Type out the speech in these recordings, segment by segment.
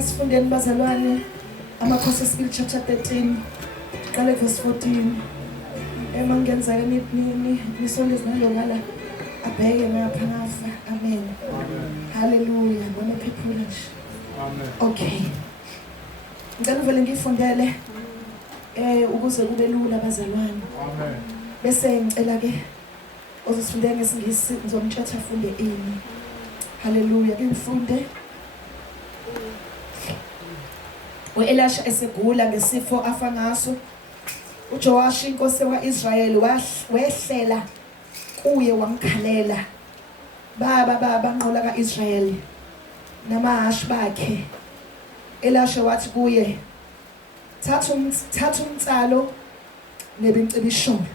Asifundeni bazalwane amakhosi esibili chapter 13 qale verse 14 emangenzeka nisondeze nalokala abheke ngapha ngafa amen hallelujah ngone people Amen. okay ngicela uvele ngifundele ukuze kube lula bazalwane Amen. bese ngicela ke uzosifundela ngesingisi ngizomthatha afunde ini hallelujah ke ngifunde Elisha esegula ngesifo afa ngaso uJoashi inkosi yaIsrayeli wehlela kuye wamkhalela baba nqola kaIsrayeli namahashi bakhe Elisha wathi kuye thatha umtsalo nebimcibisholo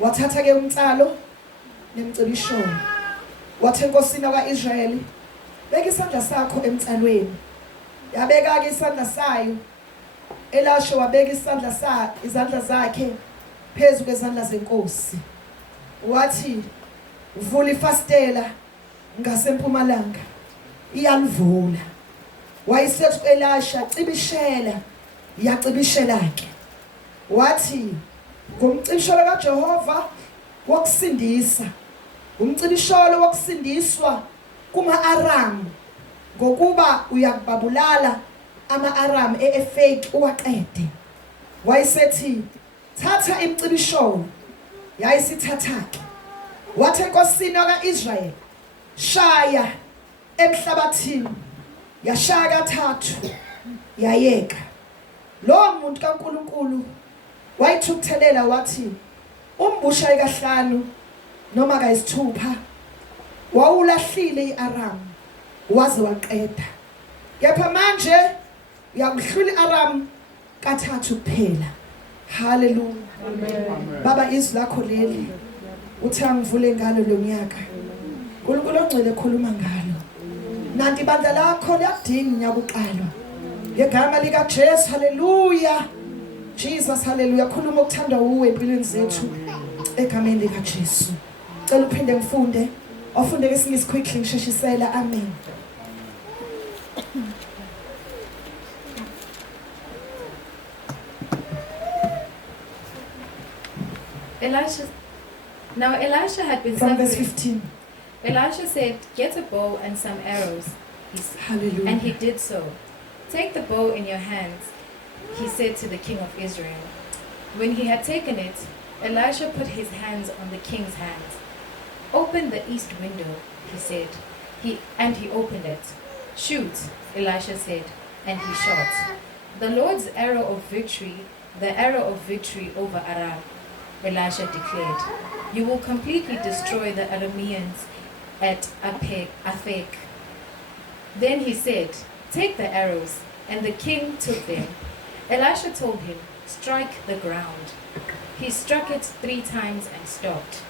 wathatha ke umtsalo nemcibisholo wathi enkosini kaIsrayeli beka isandla sakho emtsalweni yabeka ke isandla sayo Elisha wabeka izandla zakhe phezu kwezandla zenkosi wathi vula ifastela ngasempumalanga iyalivula wayisethi Elisha cibishela yacibishela ke wathi ngumcibisholo kaJehova wokusindisa umcibisholo wokusindiswa kuma-Aram ngokuba uyakubabulala ama-Aram e-Efeki uwaqede wayisethi thatha imcibisholo yayisithatha-ke wathi enkosini ka-Israyeli shaya emhlabathini yashaya kathathu yayeka lo muntu kaNkulunkulu wayithukuthelela wathi umbushayi kahlanu noma kayisithupha wawulahlile i-Aram waze waqeda kepha manje uyakuhlula i-Aram kathathu kuphela hallelujah Amen. baba izwi lakho leli uthi angivule ngalo lo nyaka uNkulunkulu ongcwele ekhuluma ngalo nanti ibandla lakho liyadinga nyakuqalwa ngegama lika Jesu hallelujah Jesus hallelujah khuluma ukuthandwa uwe empilweni zethu egameni lika Jesu cela uphinde ngifunde afunde ke singisi quickly ngisheshisela amen Now Elisha had been from verse suffering. 15 Elisha said, "Get a bow and some arrows." hallelujah And he did so. "Take the bow in your hands," he said to the king of Israel. When he had taken it, Elisha put his hands on the king's hands. "Open the east window," he said. He opened it. "Shoot," Elisha said, and he shot. "The Lord's arrow of victory, the arrow of victory over Aram," Elisha declared. "You will completely destroy the Arameans at Aphek." Then he said, "Take the arrows," and the king took them. Elisha told him, "Strike the ground." He struck it 3 times and stopped.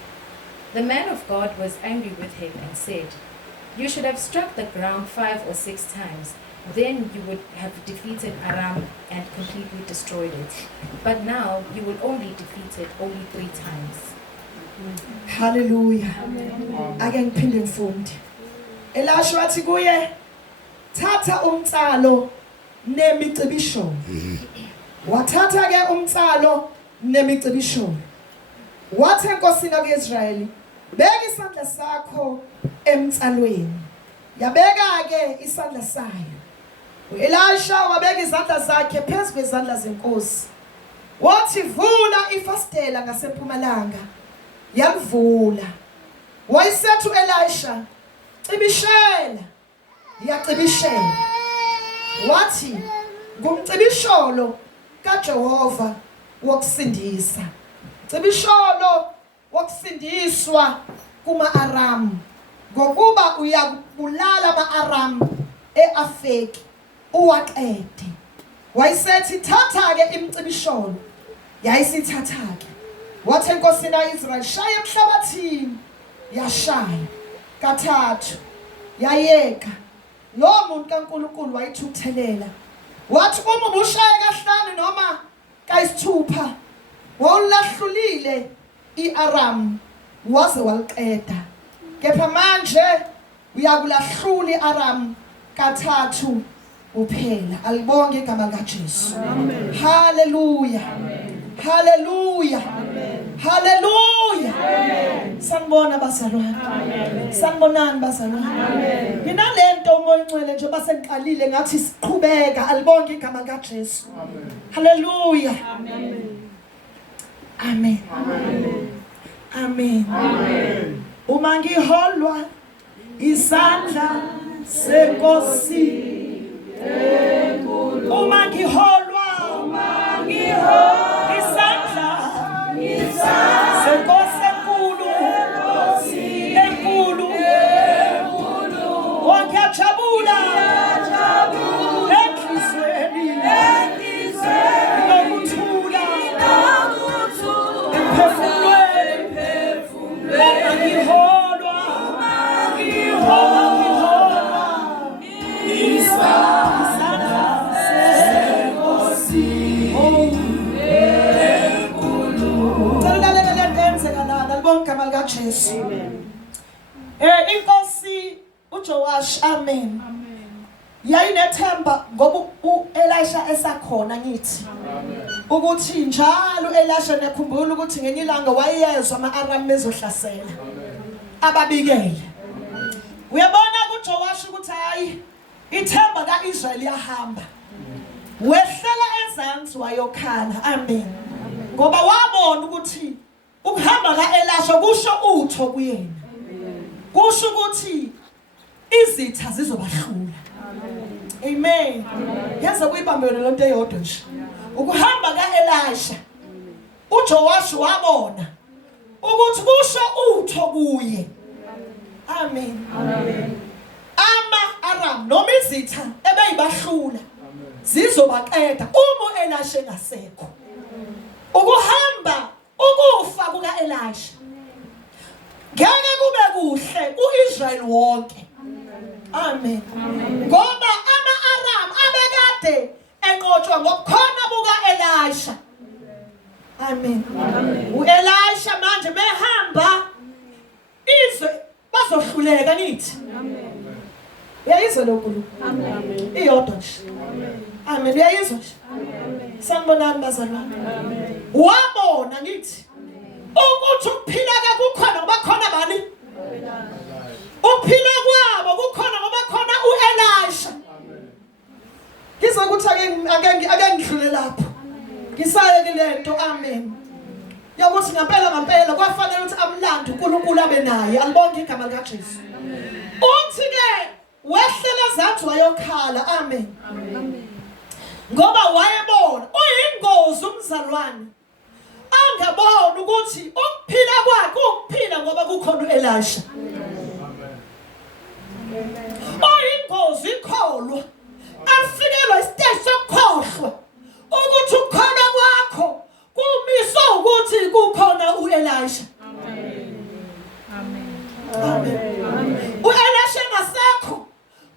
The man of God was angry with him and said, "You should have struck the ground 5 or 6 times. Then you would have defeated Aram and completely destroyed it. But now you will only defeat it only 3 times." hallelujah Amen. ake ngiphinde ngifunde Elisha wathi kuye thatha umtsalo nemicibisholo wathatha ke umtsalo nemicibisholo wathi enkosini kaIsrayeli beka isandla sakho emtsalweni yabeka ke isandla sayo Elisha wabeka izandla zakhe phezu kwezandla zenkosi wathi vula ifastela ngasempumalanga yamvula wayisethi Elisha cibishela yacibishela wathi ngumcibisholo kaJehova wokusindisa cibisholo wokusindiswa kuma-Aram ngokuba uyakubulala ama-Aram e-Afeki uwaqede wayisethi thatha ke imcibisholo yayisithatha ke wathi enkosini kaIsrayeli shaya emhlabathini yashaya kathathu yayeka lo muntu kaNkulunkulu wayithukuthelela wathi uma ubushaya kahlanu noma kayisithupha wawulahlulile i-Aram waze waliqeda kepha manje uyakulahlula i-Aram kathathu kuphela. Alibonge igama likaJesu. Hallelujah. Hallelujah. Hallelujah. Sanibona bazalwane. Sanibonani bazalwane. Mina lento umoya ongcwele nje basengiqalile ngathi siqhubeka. Alibonge igama likaJesu. Hallelujah. Amen. Amen. Amen. Uma ngiholwa isandla senkosi enkulu. Uma ngiholwa isandla senkosi enkulu. Wonke ajabula enhlizweni nokuthula emphefumulweni. Jesu. Inkosi uJoash, amen. Yayinethemba ngoba uElisha esakhona ngithi. Ukuthi njalo Elisha nekhumbula ukuthi ngenye ilanga wayezwa ama-Aram bezohlasela. Ababikele. Uyabona kuJoash ukuthi hayi ithemba kaIsrael yahamba. Wehlela ezansi wayokhala, amen. Ngoba wabona ukuthi ukuhamba kaElisha kusho utho kuyena. Kusho ukuthi izitha zizobahlula. Amen. Yenza kuyibambele lento eyodwa nje. Ukuhamba kaElisha uJoash wabona ukuthi kusho utho kuye. Amen. Ama-Aram noma izitha ebeyibahlula zizobaqeda uma uElisha engasekho. Ukuhamba ukufa kukaElisha ngeke kube kuhle kuIsrael wonke. Amen. Ngoba ama-Aram abekade enqotshwa ngobukhona bukaElisha. Amen. uElisha manje behamba izwe bazohluleka nithi. Uyayizwa lokho? Amen. Iyodwa nje. Amen. Uyayizwa nje? Sanibonani bazalwane. Wabona ngithi ukuthi ukuphila kukhona ngoba khona bani? Ukuphila kwabo kukhona ngoba khona uElisha. Ngizokuthi ake ngidlule lapho. Ngisaye kulento, amen. Yokuthi ngempela kwafanele ukuthi amlande uNkulunkulu abe naye. Alibonge igama likaJesu. Uthi ke wehlela ezansi wayokhala, amen. Ngoba wayebona uyingozi umzalwane angabona ukuthi ukuphila kwakhe ukuphila ngoba kukhona uElisha. Uyingozi ikholwa afikelwa isiteshi sokukhohlwa ukuthi ukukholwa kwakho kumiswa ukuthi kukhona uElisha. Amen. uElisha ngasekho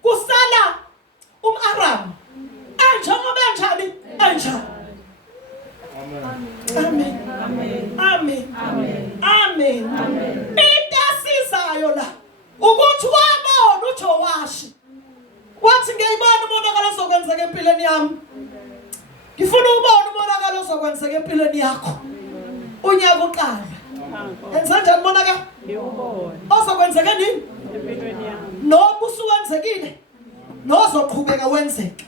kusala umAram. Njengoba njani? Anjani? Amen. Amen. Amen. Into esizayo la ukuthi wabona uJoash wathi ngiyibona umonakalo ozokwenzeka empilweni yami. Ngifuna ubone umonakalo ozokwenzeka empilweni yakho. Unyaka uqala. Enza njani umonakalo? Ozokwenzeka nini? Empilweni yami. Noma usuwenzekile nozoqhubeka wenzeke.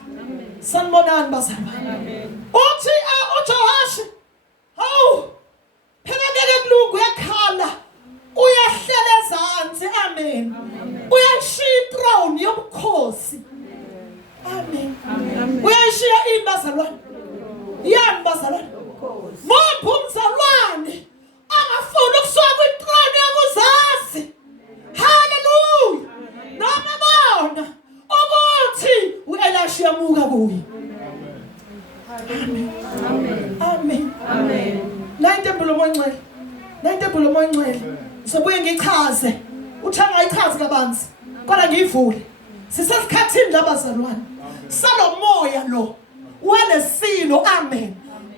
Sanibonani bazalwane. Uthi uJoash, hawu phela ngeke kulungu yakhala uyahlela ezansi, amen. Uyashiya throne yobukhosi. Amen. Uyashiya ibazalwane. Yani bazalwane. Mopho umzalwane angafuni ukusuka kwithrone yakuzazi. Hallelujah. Noma bona ukuthi uElisha yamuka kuye. Amen. Nayintembolo moncwele. Nayintembolo moncwele. Sobuye ngichaze. Uthanga ichaze kabanzi. Kodwa ngivule. Sisesikhathini labazalwane. Salomoya lo. Walesilo, amen.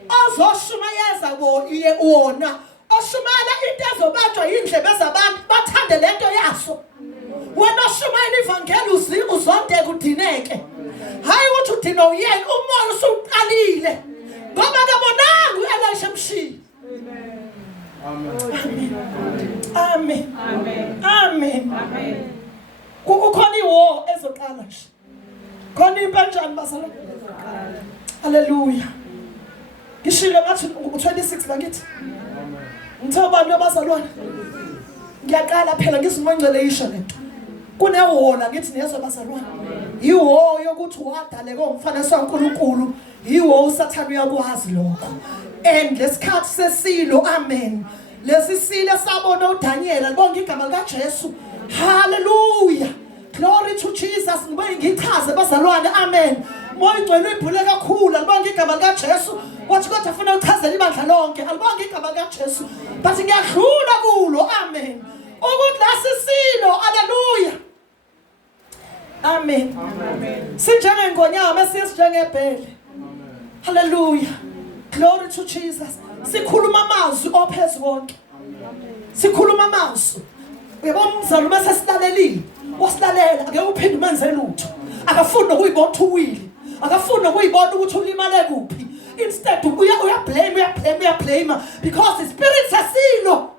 Azoshumayeza wona. Oshumayela into ezobanjwa yindlebe zabantu bathande lento yaso. Wena oshumayela ivangeli uzondeke udineke. Hayi uzodinwa uyena umoya usuqalile ngoba kabonanga uElisha mshiya. Amen. Amen. Kukhona iwar ezoqala nje. Khona impanjani bazalwane. Hallelujah. Ngishilo ngathi u26 bakithi. Ngithoba nabazalwane. Ngiyaqala phela ngizimongcele isho lento. Kunewona ngithi niyezwa bazalwane. Yiwo yokuthi wadaleka ngumfana saNkulunkulu. Yiwo uSathane uyakwazi lokho. And lesikhathi sesilo amen. Lesisile sabona uDaniel libonga igama lika Jesu. Hallelujah. Glory to Jesus. Ngibe ngichaze bazalwane amen. Moya ingcwele ibhule kakhulu libonga igama lika Jesu. Wathi kodwa ufuna uchazela ibandla lonke alibonga igama lika Jesu. But ngiyadlula kulo amen. Ukuthi lasisilo hallelujah. Amen. Sinjenge ngonyama siyisjengebhele. Hallelujah. Glory to Jesus. Sikhuluma amazwi ophezulu wonke. Sikhuluma amazwi. Uyabona umzalo bese silalelile. Wasilalela ake uphinde umenze lutho. Akafuni ukuyibona uwili. Akafuni ukuyibona ukuthi ulimale kuphi. Instead uya blame because the spirit sasilo.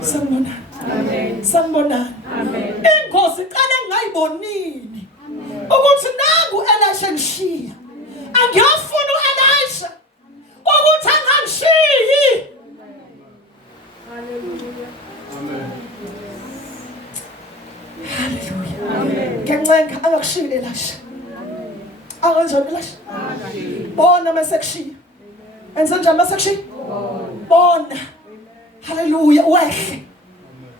Sanibona. Ingozi iqale ngayibonini. Ukuthi nangu Elisha ngishiya. Angiyofuna uElisha ukuthi angangishiyi. Hallelujah. Ngiyancenga angakushiyi Elisha. Angenjani Elisha? Bona masekushiya. Enze njani masekushiya? Bona. Hallelujah. Wehle.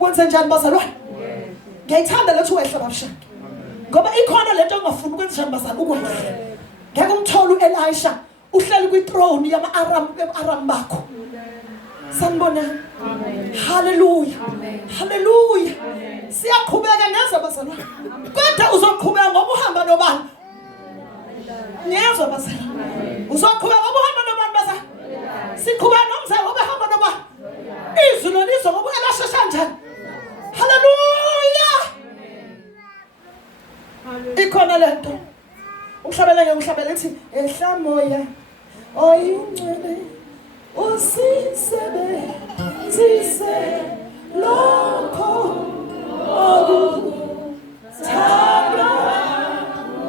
Wenze njani bazalwane? Ngiyayithanda lethu wehle babashaki. Ngoba ikhona lento ongafuni ukwenza njani bazalwane ukwehle. Ngeke umthole uElisha uhleli kwithrone yama-Aram bakho. Sanibona. Hallelujah. Hallelujah. Siyaqhubeka neza bazalwane. Kodwa uzoqhubeka ngoba uhamba nobani? Niyezwa bazalwane. Uzoqhubeka ngoba uhamba nobani bazalwane? Siqhubeka nomzalo ngoba uhamba nobani? Izulu lizwa ngoba uElisha kanjani? Hallelujah. Ikhona lento. Umhlabelele ethi ehla moya oyingcwele usisebenzise lokho okuthanda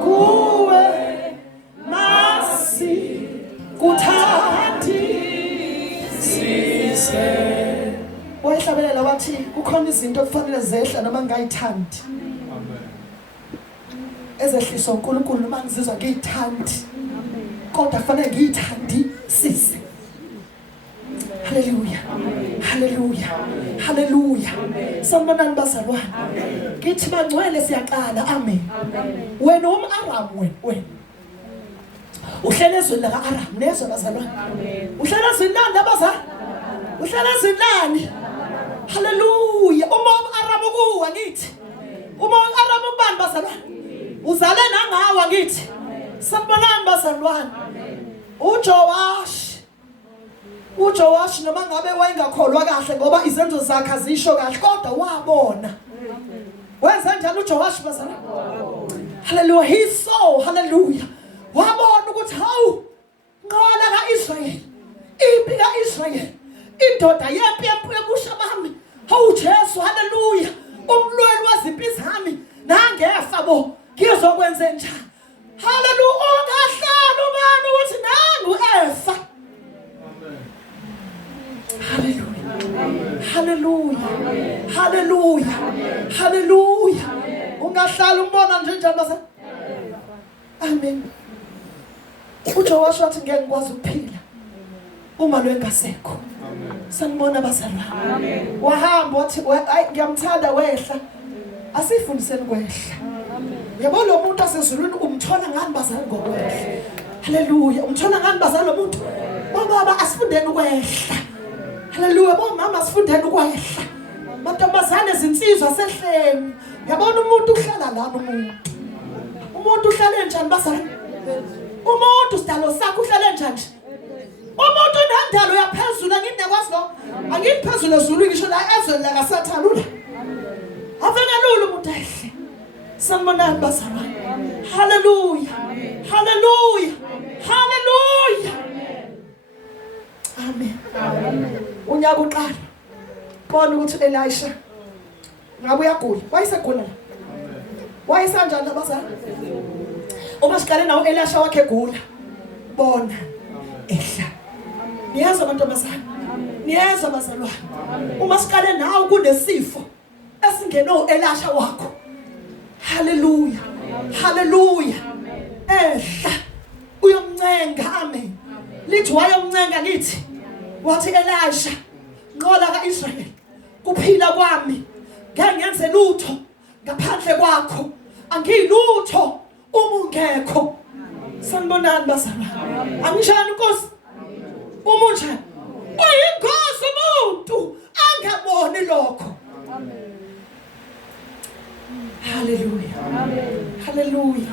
kuwe masi kuthandisise. Wayihlabelela wathi kukhona izinto okufanele zehla noma ngayithandi. Ezehliswa uNkulunkulu noma ngizizwa ngiyithandi. Kodwa kufanele ngiyithandisise. Hallelujah. Hallelujah. Sanibonani bazalwane. Ngithi bangcwele siyaqala amen. Wena umAram wena. Uhlele ezweni laka-Aram nezwe bazalwane. Uhlele ezweni lani abazalwane? Uhlele ezweni lani? Hallelujah. Uma umAram ukuwa ngithi. Uma umAram ubani bazalwane? Uzale nangawa ngithi. Sanibonani bazalwane. uJowash noma ngabe wayengakholwa kahle ngoba izenzo zakhe azisho kahle kodwa wabona. Wenza njalo uJowash bazalwane. Hallelujah. He saw, hallelujah. Wabona ukuthi hawu nqola kaIsrayeli. Impi kaIsrayeli. Indoda yempi ebusha bami. Hawu Jesu, hallelujah. Umlweli wezimpi zami nangefa bo. Ngizokwenza njani? Hallelujah. Ungahlala ubani ukuthi nangu efa. Hallelujah. Ungahlala umbona nje njalo basa. Amen. uJowash wathi ngeke ngikwazi ukuphila uma lwengasekho. Sanibona bazalwane. Amen. Wahamba wathi ngiyamthanda wehla. Asifundiseni kwehla. Yabo lo muntu asezulwini umthola ngani bazalwane ngokwehla. Hallelujah. Umthola ngani bazalwane lo muntu? Baba asifundeni ukwehla. Hallelujah. Bomama asifundeni ukwehla. Mantombazane zinsizwa sehleni. Yabona umuntu uhlala lana umuntu uhlale njani bazalwane? Umuntu sidalo sakhe uhlale njani? Umuntu nendalo yaphezulu nginekwazi lo. Angiphezulu ezulwini ngisho la ezweni la kaSathane. Avenelula umuntu ehle. Sanibonani bazalwane. Hallelujah. Hallelujah. Hallelujah. Amen. Unyaka uqala. Bona ukuthi Elisha ngabe uyagula. Wayesegula la. Wayesanjani abazalwane? Uma siqale nawo Elisha wakhe egula. Bona ehla. Niyazi amantombazane. Niyazi abazalwane. Uma siqale nawo kunesifo esingeno Elisha wakho. Hallelujah. Hallelujah. Ehla uyomncenga. Amen. Lithi wayomncenga lithi wathi Elisha nqola kaIsrael kuphila kwami ngeke ngenze lutho ngaphandle kwakho angilutho uma ungekho. Sanibonani bazalwane. Angishani Nkosi? Uma unjani? Uyingozi umuntu angaboni lokho. Hallelujah. Hallelujah.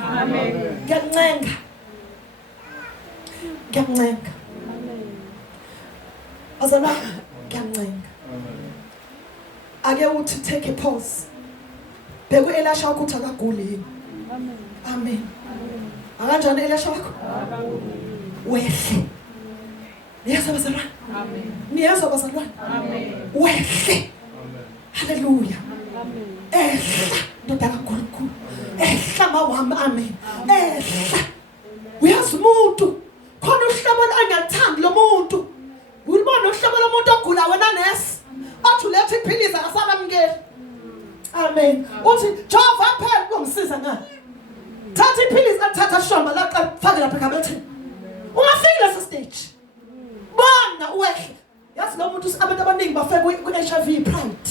Ngiyancenga. Ngiyancenga. Azana ngiyancenga. Ake uthi take a pause. Beku Elisha wakho uthi akaguli. Amen. Akanjani Elisha wakho? Wehle. Niyazwa bazalwane? Amen. Niyazwa bazalwane? Amen. Wehle. Hallelujah. Amen. Ndoda kaNkulunkulu. Ehla mawami. Amen. Ehla. Uyazi umuntu khona uhlobo angathandi lo muntu. Ulibona uhlobo lomuntu ogula wena nesi. Athi ulethe iphilizi akasalamukeli. Amen. Uthi Jehova phela kungisiza ngani? Thatha iphilizi athatha shoma laqa fake lapha ekhabetheni. Ungafika lesi stage. Bona uwehle. Yazi lo muntu abantu abaningi bafeke ku-HIV pride.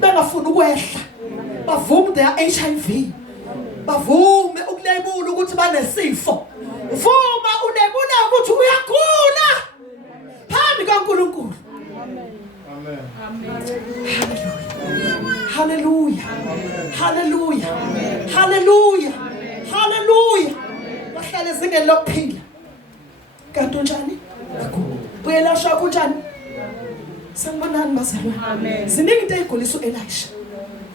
Bengafuni ukwehla. Bavume their HIV. Bavume ukulebula ukuthi banesifo. Vuma ulebula ukuthi uyagula. Phambi kaNkulunkulu. Amen. Hallelujah. Hallelujah. Hallelujah. Hallelujah. Bahlale ezingeni lokuphila. Kanti unjani? Uyelasha kunjani? Sanibonani bazalwane. Amen. Ziningi into eyigulisa uElisha.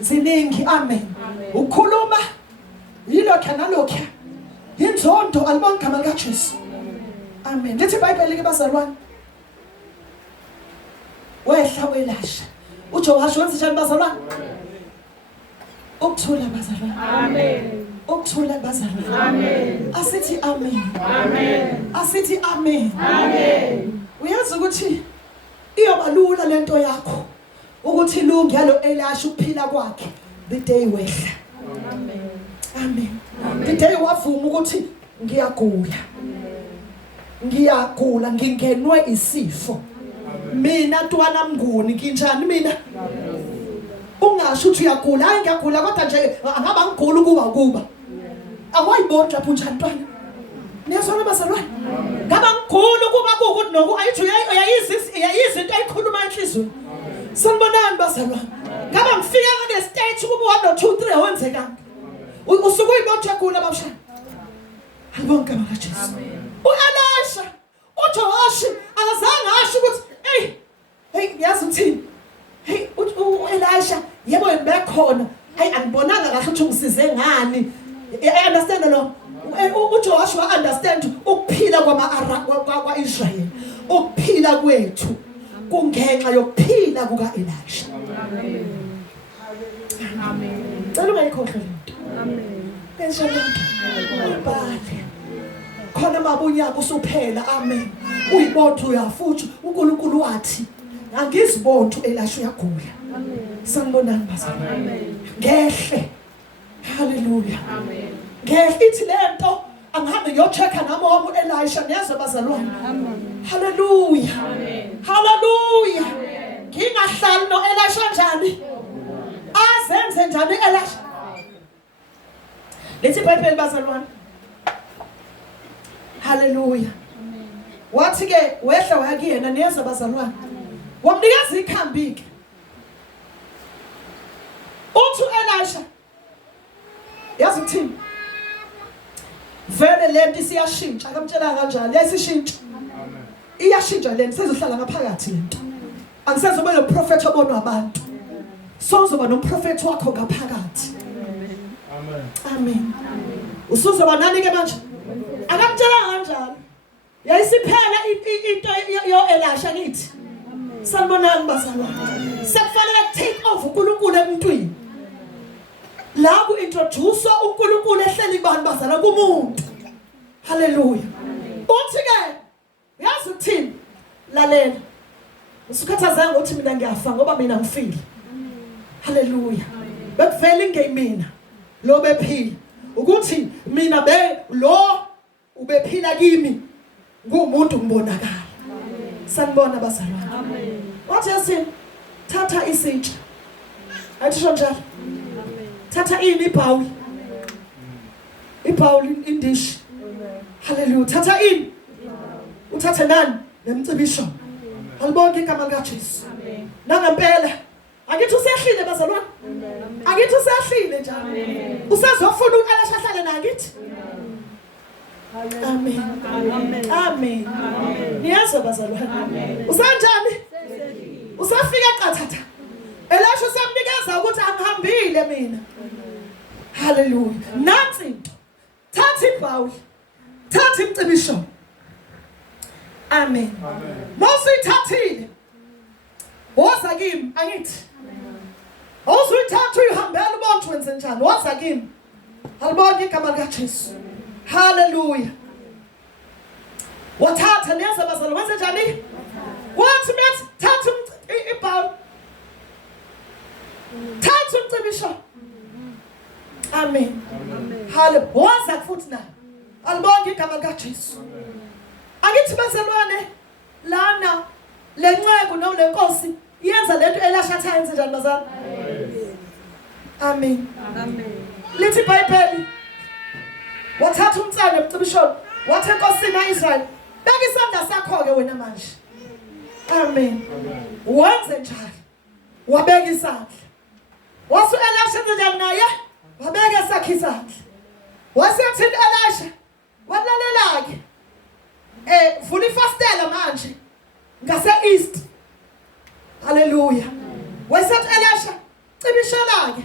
Ziningi. Amen. Ukhuluma yilokho nalokho. Inzondo alibonga igama likaJesu. Amen. Lithi iBhayibheli ke bazalwane. Wehla uElisha. uJowash wenza njani bazalwane? Ukuthula bazalwane. Amen. Ukuthula bazalwane. Amen. Asithi amen. Amen. Asithi amen. Amen. Uyazi ukuthi iyobalula lento yakho ukuthi ilungu yalo Elisha ukuphila kwakhe the day wehla. Amen. Amen. The day wavuma ukuthi ngiyagula. Ngiyagula ngingenwe isifo. Mina ntwana mnguni kinjani mina? Ungasho ukuthi uyagula, hayi ngiyagula kodwa nje angaba ngigula kuba. Awayibona lapho njani ntwana? Niyazwana bazalwane? Ngaba ngigula kuba ukuthi noku ayithi uyayizwa into ayikhuluma enhlizweni. Sanibonani bazalwane? Ngaba ngifika ngale stage kuba 1 2 3 wenzekanga. Usuku uyibona uyagula babshana. Alibonke igama likaJesu. uElisha uJowash akazange asho ukuthi hey yazi uthini? Hey uElisha yebo ngibekhona. Hey angibonanga kahle ukuthi ungisize ngani. I understand lo. uJowash wa understand ukuphila kwa-Israel. Ukuphila kwethu kungenxa yokuphila kukaElisha. Amen. Amen. Cela ungayikhohlwa lento. Amen. Benzani? Khona mabunyaka usuphela. Amen. Uyibona uyafuthi uNkulunkulu wathi angizibona uElisha uyagula. Amen. Sanibonani bazalwane. Amen. Ngehle. Hallelujah. Amen. Ngehle ithi lento angihambe ngiyochecka nami uElisha niyazwa bazalwane. Amen. Hallelujah. Amen. Hallelujah. Amen. Ngingahlali noElisha njani? Azenze njani Elisha? Lethi iBhayibheli bazalwane. Hallelujah. Amen. Wathi ke wehla wakuyena niyezwa bazalwane. Wamnikeza ikhambi ke. Uthi Elisha yazi uthini? Vele lento siyashintsha akamtshela kanjani? Yayisishintsha. Amen. Iyashintsha lento sezohlala ngaphakathi lento. Angisezobe lo prophet obonwa abantu. Sozoba nomprofeti wakho ngaphakathi. Amen. Amen. Usuzoba nani ke manje? Akamtshela kanjalo. Yayisiphela into yo-Elisha ngithi. Sanibonani bazalwane. Sekufanele take over uNkulunkulu emuntwini. La ku-introduce uNkulunkulu ehleli bani bazalwane kumuntu. Hallelujah. Uthi ke yazi uthini? Lalela. Usukhathazanga ukuthi mina ngiyafa ngoba mina ngifile. Hallelujah. Bekuvela ingeyimina lo bephila. Ukuthi mina lo ubephila kimi ngumuntu ngibonakala. Sanibona bazalwane. Amen. Wathi yasin thatha isitsha. Ayisho njalo. Thatha ini ibhawuli. Ibhawuli indishi. Hallelujah. Thatha ini. Uthathe nani? Nemcibisho. Alibonke igama likaJesu. Amen. Nangempela akithi usehlile bazalwane. Akithi usehlile njalo. Usazofuna uKalahlale nakithi. Amen. Amen. Amen. Niyazwa bazalwane. Usanjani? Usafika qathatha. Elisha usamnikeza ukuthi angihambile mina. Hallelujah. Nansi into. Thatha ibhawuli. Thatha imcibisho. Amen. Mosuyithathile. Woza kimi angithi. Awuzuyithatha uyihambela ubonke wenze njani? Woza kimi. Alibonke igama likaJesu. Hallelujah. Wathatha neza bazalwane wenze njani? Wathi mithi thatha ibhawuli. Thatha umcibisho. Amen. Hallelujah. Woza futhi na. Alibonke igama likaJesu. Akithi bazalwane lana lenxeko nolenkosi yenza lento Elisha yenze njani bazalwane? Amen. Amen. Lithi iBhayibheli wathatha umtsana emcibisholo wathi enkosini yaIsrael beka isandla sakho ke wena manje. Amen. Wenze njalo. Wabeka isandla. Wasu Elisha enze njani naye? Wabeka esakhe isandla. Wasethi Elisha walalela ke. Vula ifastela manje ngase east. Hallelujah. Wasethi Elisha cibishela ke.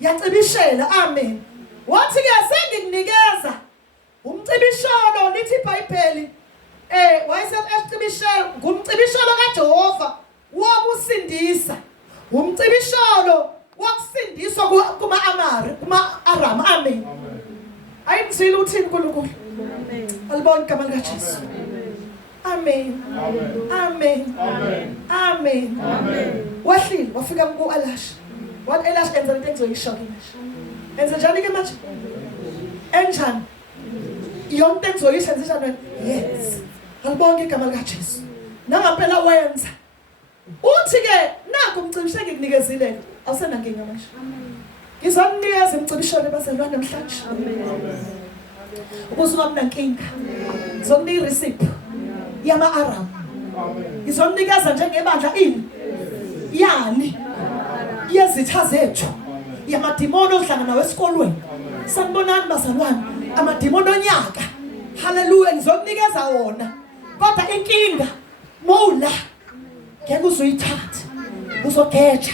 Yacibishela. Amen. Wathi ke sengikunikeza umcibisholo lithi iBhayibheli wayesethi esicibishela ngumcibisholo kaJehova wokusindisa. Umcibisholo wokusindiswa kuma-Aram. Amen. Ayimzwile uthini uNkulunkulu? Amen. Alibonke igama likaJesu. Amen. Amen. Amen. Amen. Wahlile wafika ku-Elisha. Wathi Elisha enza into engizoyisho ke manje. Enza njani ke manje? Enjani? Yonke into engizoyisho enza njani? Yes. Alibonke igama likaJesu. Nangempela wenza. Uthi ke naku umcibisho engikunikezile awusenankinga manje. Amen. Ngizomnikeza imcibisholo bazalwane namhlanje. Amen. Ukuze ungamnankinga. Ngizomnika ireceipt yama-Aram. Ngizomnikeza njengebandla ini yani yezitha zethu yamadimoni ohlangana nawe esikolweni. Sanibonani bazalwane amadimoni onyaka. Hallelujah. Ngizomnikeza wona. Kodwa inkinga mawula ngeke uzuyithatha. Uzogeja.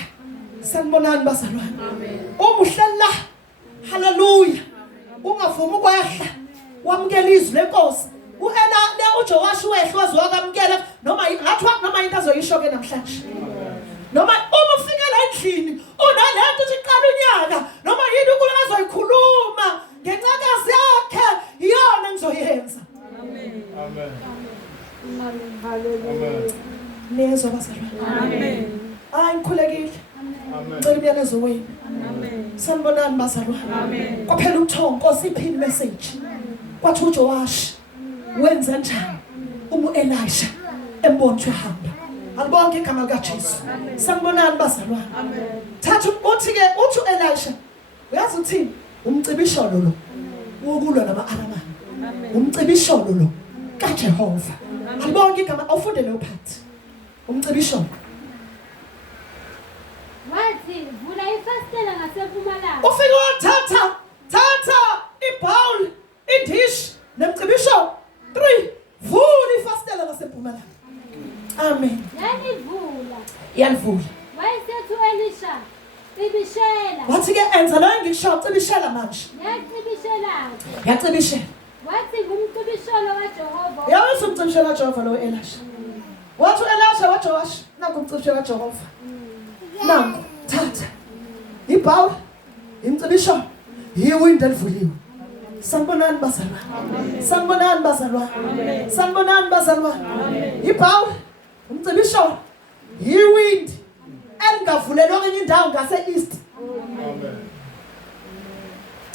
Sanibonani bazalwane. Umuhlela. Hallelujah. Ungavumi ukwehla. Wamukela izwi lenkosi. uJowashi wehle wazokwamukela noma into azoyisho ke namhlanje. Noma uma ufika la endlini unalento uthi qala unyaka noma yini uNkulunkulu azoyikhuluma ngencakazi yakhe iyona ngizoyenza. Amen. Amen. Amen. Hallelujah. Nezwa bazalwane. Amen. Ngikhulekile. Amen. Ngicela imiyalezo wenu. Amen. Sanibonani bazalwane. Amen. Kwaphela uthongo Nkosi iphini message. Kwathi uJowashi wenza njani umu-Elisha embonjwe hamba. Alibonke igama likaJesu. Sanibonani bazalwane. Amen. Thatha uthi-ke uthi u-Elisha uyazi uthini? Umcibisholo lo wokulwa nama-Aramani. Umcibisholo lo kaJehova. Alibonke igama awufunde leyo part. Umcibisholo. Wathi vula ifastela ngasempumalanga. Ufike wathatha ibhawuli indishi nemcibisho 3 vula ifastela ngasempumalanga. Amen. Yanivula. Wayesethi Elisha cibishela. Wathi ke enza lo engishilo cibishela manje. lakhe. Yacibishela. Wathi ngumcibisholo kaJehova. Yawathi umcibishela kaJehova lo Elisha. Wathi Elisha waJoash, nangu umcibishela kaJehova. Nangu thatha. Ibhawu, imcibisholo, yiwindi elivuliwe. Sanibonani bazalwane. Sanibonani bazalwane. Sanibonani bazalwane. Ibhawu, umcibisholo, yiwindi elingavulelwa kwenye indawo ngase east.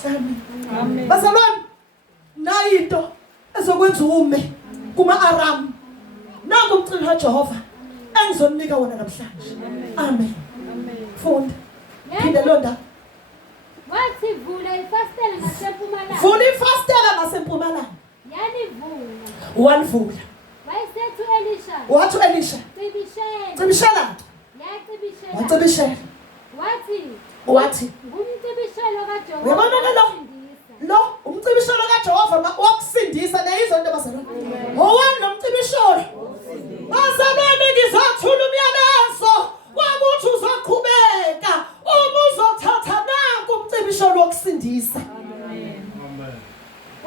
Amen. Bazalwane, nayo into ezokwenza ume kuma-Aram. Nangu umcibisholo kaJehova engizonika wona namhlanje. Amen. Funda. Phinde londa. Wathi vula ifastela ngasempumalanga. Vula ifastela ngasempumalanga. Yalivula. Walivula. Wayesethi Elisha. Wathi Elisha, Cibishela. cibishela. Yacibishela. Wacibishela. Wathi ngumcibishelo kaJehova. uyabona ke lo? wokusindisa. Lo umcibisholo kaJehova wokusindisa leyizo into bazalwane. Owani lo mcibisholo? Bazalwane ngizothula umyalezo wakuthi uzoqhubeka uma uzothatha nanku umcibisholo wokusindisa.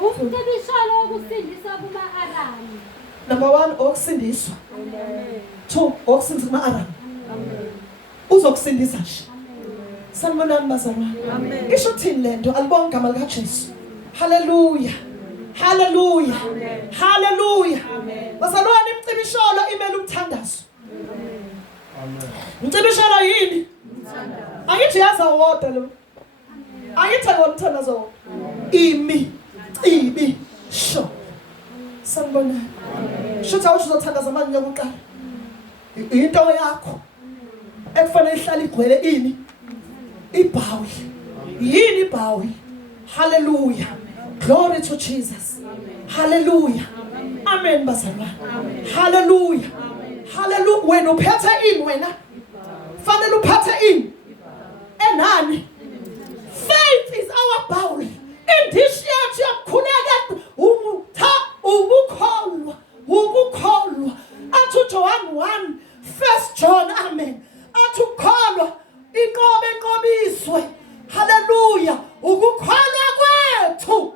Umcibisholo wokusindisa kuma-Aramu. Number 1 okusindiswa. 2 okusindisa kuma-Aram. Uzokusindisa nje. Sanibonani bazalwane. Ngisho uthini lento alibonga igama likaJesu. Hallelujah. Hallelujah. Hallelujah. Bazalwane imcibisholo imele umthandazo. Umcibisholo yini? Angithi yaza wodwa lo. Angithi ngomthandazo. Ibi sho. Sanibonani. Shutha awusho uzothandaza manje yokuqala. Into yakho ekufanele ihlale igcwele ini? Ibhawu. Yini ibhawu? Hallelujah. Glory to Jesus. Hallelujah. Amen bazalwane. Hallelujah. Hallelujah. Wena uphethe ini wena? Fanele uphethe ini? Enani? Faith is our bowl. Indishi yethu yakukhuleka ukukholwa. Athi John 1, 1 John, amen. Athi ukukholwa inqobe enqobiswe. Hallelujah. Ukukholwa kwethu.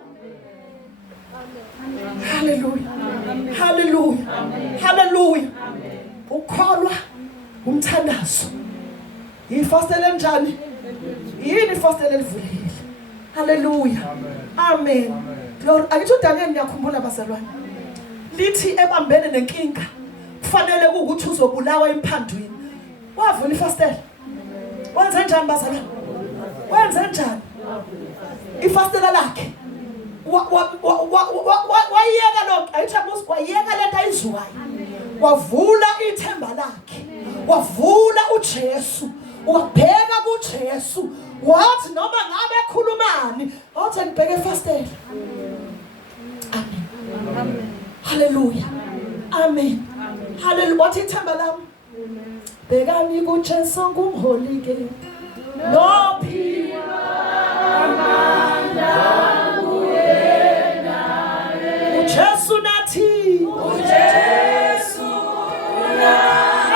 Hallelujah. Hallelujah. Hallelujah. Ukukholwa umthandazo. Yifastele njani? Yini ifastele elivulile? Hallelujah. Amen. Glory. Akithi uDaniel ngiyakhumbula bazalwane. Lithi ebambene nenkinga kufanele ukuthi uzobulawa emphandweni. Wavula ifastele. Wenze njani bazalwane? Wenze njani? Ifastele lakhe. Wayeka lokho. Ayithi wayeka lento ayizwayo. Wavula ithemba lakhe. Wavula uJesu. Wabheka kuJesu. Wathi noma ngabe ekhulumani, wathi ngibheke efastela. Amen. Hallelujah. Amen. Hallelujah. Wathi ithemba lami. Bekani kuJesu ngumholi ke. Nophiwa amandla kuyena. uJesu nathi. uJesu nathi.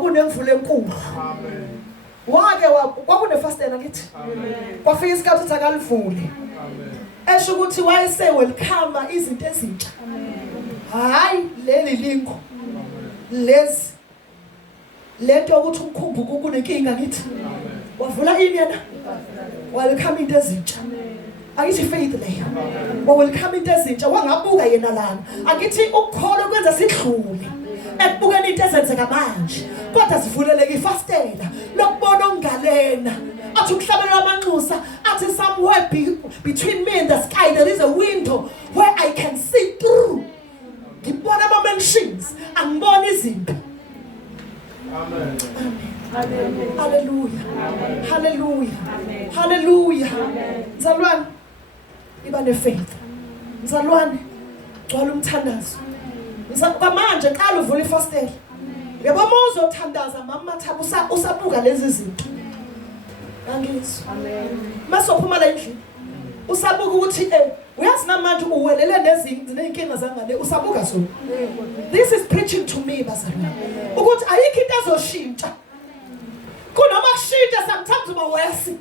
Kunemvula enkulu. Amen. Wake kwakunefastela ngithi. Kwafika isikhathi ukuthi akalivule. Amen. Esho ukuthi wayese welcome izinto ezintsha. Hayi leli lingo. Lezi lento ukuthi umkhumbuko kunenkinga ngithi. Wavula ini yena? Welcome into ezintsha. Akithi faith leyo. Welcome into ezintsha wangabuka yena lana. Akithi ukukholwa kwenza sidlule. Ekubukeni into ezenzeka manje kodwa sivuleleke ifastela lokubona ongalena athi ukuhlabelela amanxusa athi somewhere between me and the sky there is a window where I can see through. Ngibona ama-machines angibona izinto. Amen. Amen. Hallelujah. Amen. Hallelujah. Amen. Hallelujah. Mzalwane iba ne-faith. Mzalwane gcwala umthandazo. Manje qala uvula ifastela. Yebo uzothandaza mama Mathabo usabuka lezi zinto. Angizwa. Amen. Masophuma la endlini. Usabuka ukuthi uyazi namanje uwelele nezinkinga zangale usabuka zona. This is preaching to me bazalwane ukuthi ayikho into ezoshintsha kunoma kushintsha sometimes uba worse.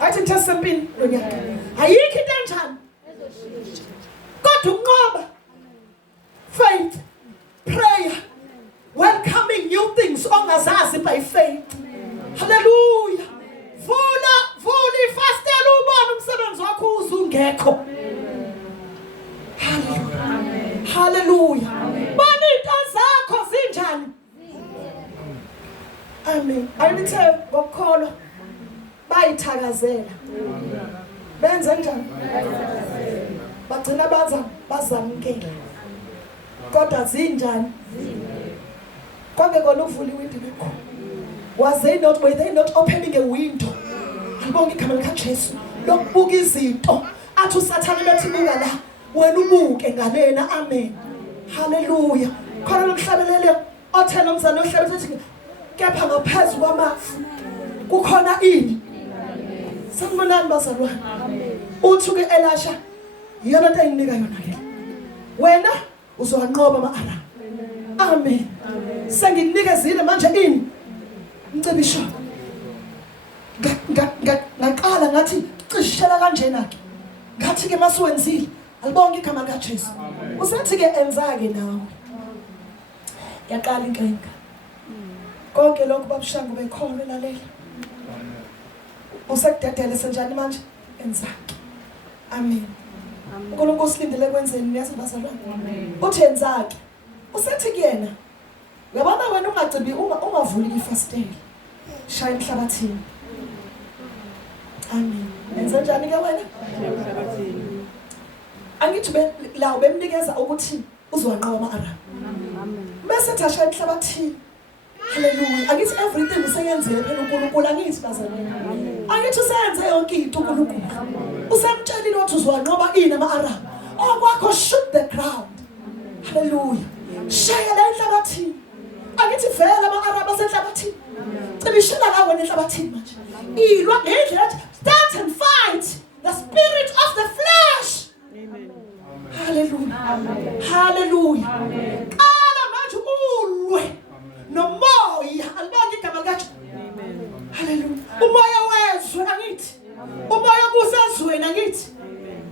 Athi nthesempini lonyaka ayikho into enjani kodwa ukunqoba, faith, prayer, welcoming new things ongazazi by faith. Hallelujah. Vula ifastela ubone umsebenzi wakho uzungekho. Hallelujah. Hallelujah. Bani into zakho zinjani? Amen. Ayithe bokholwa bayithakazela. Benze njani? Bagcina bazamkela. Kodwa zinjani? Konke kona uvula iwindi likho. Were they not opening a window? Ngibonga igama likaJesu lokubuka izinto athi uSathane bethi buka la wena ubuke ngalena. Amen. Hallelujah. Khona nomhlabelele othena umzana ohlala uthi kepha ngaphezulu kwamafu kukhona ini. Sanibonani bazalwane. Uthi ke Elisha yona into enginika yona le. Wena uzowanqoba ama-Aram. Amen. Sengikunikezile manje ini mcebisho. Ngaqala ngathi cishela kanjena ke. Ngathi ke masiwenzile alibonke igama likaJesu. Usethi ke enzake nawe. Yaqala inkinga. Konke lokho babushangu bekhona lalela. Usekudedele senjani manje? Enzake. Amen. uNkulunkulu usilindele kwenzeni niyazibazalwane. Uthi enzake. Usethi kuyena uyabona wena ungacibi ungavuli ifastela. Shaya emhlabathini. Amen. Enza njani ke wena? Angithi lawo bemnikeza ukuthi uzwanqoba ama-Aram. Bese thasha emhlabathini. Hallelujah. Angithi everything useyenzele phela uNkulunkulu angithi bazalwane. Angithi usenze yonke into uNkulunkulu. Usemtshelile ukuthi uzwanqoba ini ama-Aram. Okwakho shoot the ground. Hallelujah. Shaya la emhlabathini. Angithi vele ama-Aram asenhlabathini. Cibishela la wena enhlabathini manje. Ilwa ngendlela stand and fight the spirit of the flesh. Amen. Hallelujah. Amen. Hallelujah. Amen. Qala manje ulwe nomoya alibonke igama likaJesu. Amen. Hallelujah. Umoya wezwe angithi. Umoya busezweni angithi. Amen.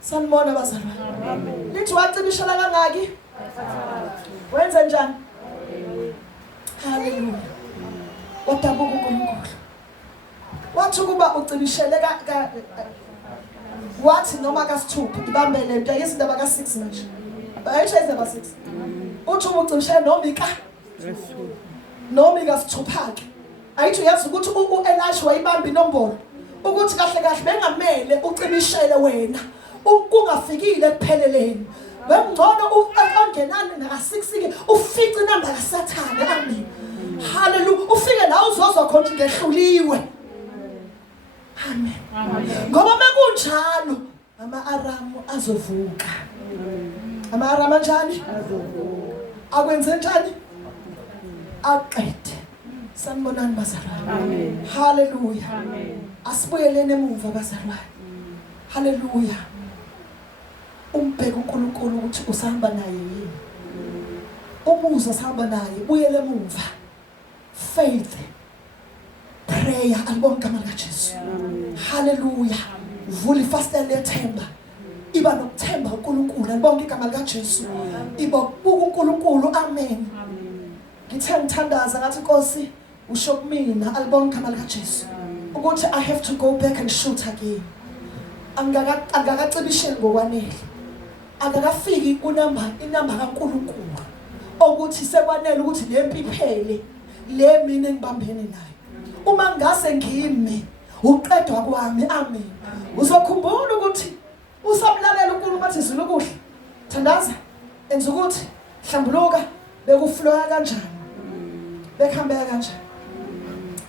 Sanibona bazalwane. Amen. Lithi wacibishela kangaki? Wenze njani? Hallelujah. Wadabuka uNkulunkulu. Wathi kuba ucibishele wathi noma kasithupha ibambele into yesindaba ka6 manje. Bayishayisa ba6. Uthi ucibishele noma kasithupha ke. Ayithi uyazi ukuthi uElisha wayibamba inombolo ukuthi kahle kahle bengamele ucibishele wena kungafikile ekupheleleni. Wengcono ongenani naka6 ke ufice inamba kaSathane. Amen. Hallelujah. Ufike la uzozwa khona ngehluliwe. Amen. Ngoba mekunjalo ama-Aram azovuka. Ama-Aram anjani? Azovuka. Akwenze njani? Aqede. Sanibonani bazalwane. Amen. Hallelujah. Amen. Asibuyelene emuva bazalwane. Hallelujah. Umbheke uNkulunkulu ukuthi usahamba naye yini. Umuza sahamba naye buyele emuva. Faith. Prayer alibonke igama likaJesu. Hallelujah. Vula ifastela lethemba. Iba nokuthemba uNkulunkulu alibonke igama likaJesu. Iba ukubuka uNkulunkulu. Amen. Ngithe ngithandaza ngathi Nkosi usho kumina alibonke igama likaJesu ukuthi I have to go back and shoot again. Angakacibisheli ngokwanele. Akakafiki inamba kaNkulunkulu ukuthi sekwanele ukuthi lempi iphele le mina engibambene nayo. Uma ngase ngime uqedwa kwami. Amen. Uzokhumbula ukuthi usamlalela uNkulunkulu athi izulu kuhle. Thandaza enza ukuthi hlambuluka bekufloya kanjani. Bekhambeka kanjani.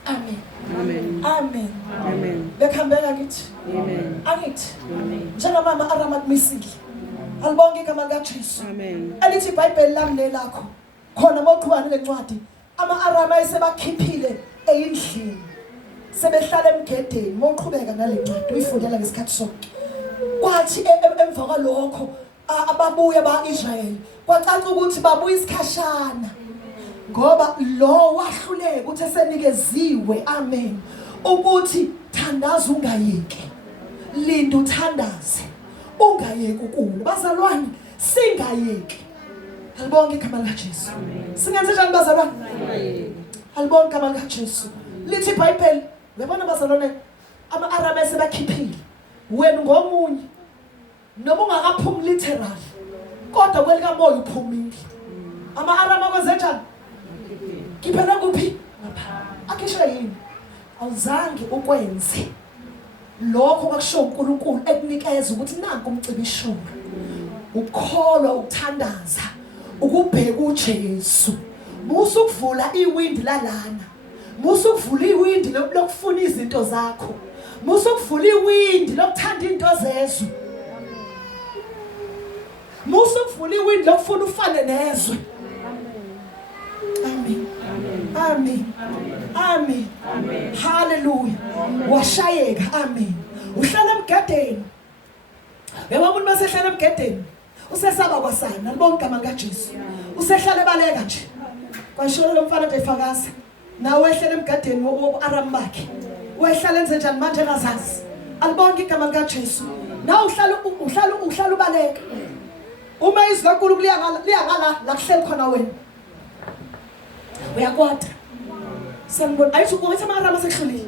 Amen. Amen. Amen. Amen. Bekhambeka kithi. Amen. Angithi. Amen. Njengamama Aram akumisile. Alibonke igama likaJesu. Amen. Elithi iBhayibheli lami nelakho khona moqhubane lencwadi ama-Aram ayesebakhiphile eyindlini sebehlala emgedeni. Moqhubeka nale ncwadi uyifundela ngesikhathi sonke. kwathi emva kwalokho ababuye baIsrael kwacaca ukuthi babuye isikhashana ngoba lo wahluleka ukuthi esenikeziwe amen ukuthi thandaza ungayeki linda uthandaze ungayeki ukula bazalwane singayeki alibonke igama likaJesu singenze njani bazalwane alibonke igama likaJesu lithi iBhayibheli uyabona bazalwane ama-Aramu sebakhiphile wena ngomunye noma ungakaphumi literal kodwa kwelika moya uphumile ama-Aramu akwenze njani khiphela kuphi akhisha yini awuzange ukwenze lokho kwakusho uNkulunkulu ekunikeza ukuthi nanku umcibisholo ukholwa ukuthandaza ukubheka uJesu musukuvula iwindi lalana musukuvula iwindi lokufuna izinto zakho musukuvula iwindi lokuthanda into zezwe musukuvula iwindi lokufuna ufane nezwe amen amen amen hallelujah washayeka amen uhlala emgadeni yebo umuntu masehlala emgadeni usesaba kwasana libonke igama likaJesu usehlala ebaleka nje kwasholo lo mfana efakaza nawe ehlele emgadeni woAramu bakhe wehlala enze njani manje engazazi alibonke igama likaJesu nawe uhlala ubaleka uma izwi kaNkulunkulu liyangala la kuhleli khona wena uyakwata sanibona ayisukuthi ama-Aramu asekuhlulile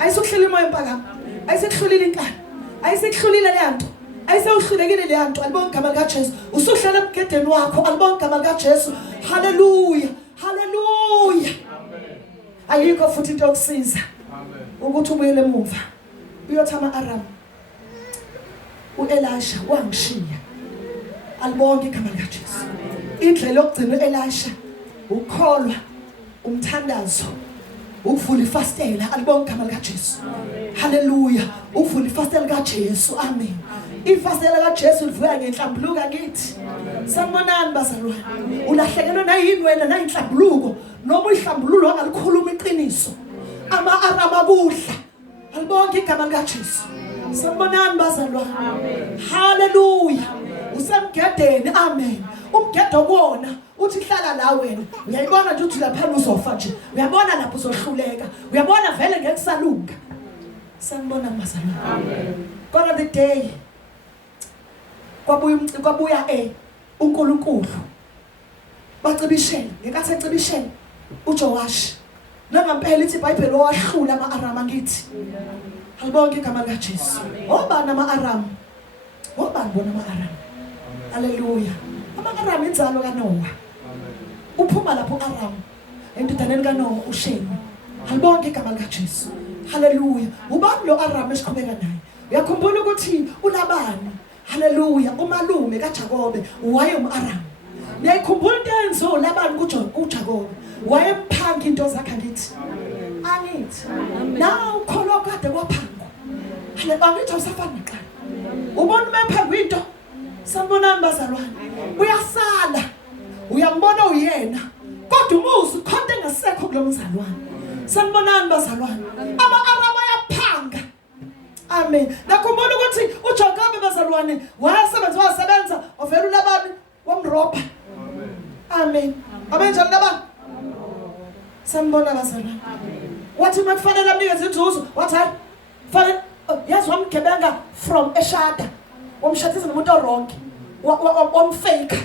ayisukuhlile imoya empakama ayisekuhlulile inkani ayisekuhlulile le nto ayisewuhlulekile le nto alibonke igama likaJesu usuhlala emgedeni wakho alibonke igama likaJesu haleluya haleluya ayikho futhi into yokusiza ukuthi ubuyele emuva uyothi ama-Aramu uElisha wangishiya alibonke igama likaJesu indlela yokugcina uElisha ukholwa umthandazo ukuvula ifastela alibonke igama likaJesu haleluya ukuvula ifastela likaJesu amen ifastela likaJesu livuya ngenhlambuluko ngithi sanibonani bazalwane ulahlekelwe nayini wena nayinhlambuluko noma uyihlambululo angalikhuluma iqiniso ama-Aramu abudla alibonke igama likaJesu sanibonani bazalwane haleluya usemgedeni amen umgedo kuona uthi hlala la wena uyayibona nje uthi lapha uzofa nje uyabona lapho uzohluleka uyabona vele ngeke salunga sanibona bazalwane amen kodwa the day kwabuya uNkulunkulu bacibishela ngekathi ecibishela uJowashi nangampela ithi iBhayibheli wahlula ama-Aramu ngithi alibonke igama likaJesu obani ama-Aramu obani bona ama-Aramu haleluya ama-Aramu inzalo kaNowa uphuma lapho uAramu endodaneni kaNowa uShemi alibonke igama likaJesu haleluya ubani lo Aramu esiqhubeka naye uyakhumbula ukuthi uLabani haleluya umalume kaJakobe waye umAramu niyayikhumbula into eyenziwe uLabani kuJakobe wayemphanga into zakhe ngithi angithi na ukholo kade kwaphangwa angithi awusafani neqala ubona umphanga into sanibonani bazalwane uyasala uyambona uyena kodwa umuzi khonto engasekho kulo mzalwane sanibonani bazalwane ama-Aramu ayaphanga amen nakhumbula ukuthi uJakobe bazalwane wasebenza ovela uLabani wamrobha amen abenjani labani sanibona bazalwane wathi makufanele amnikeze inzuzo wathi hayi fanele yazi wamgebenga from eShada wamshathisa nomuntu oronke wamfake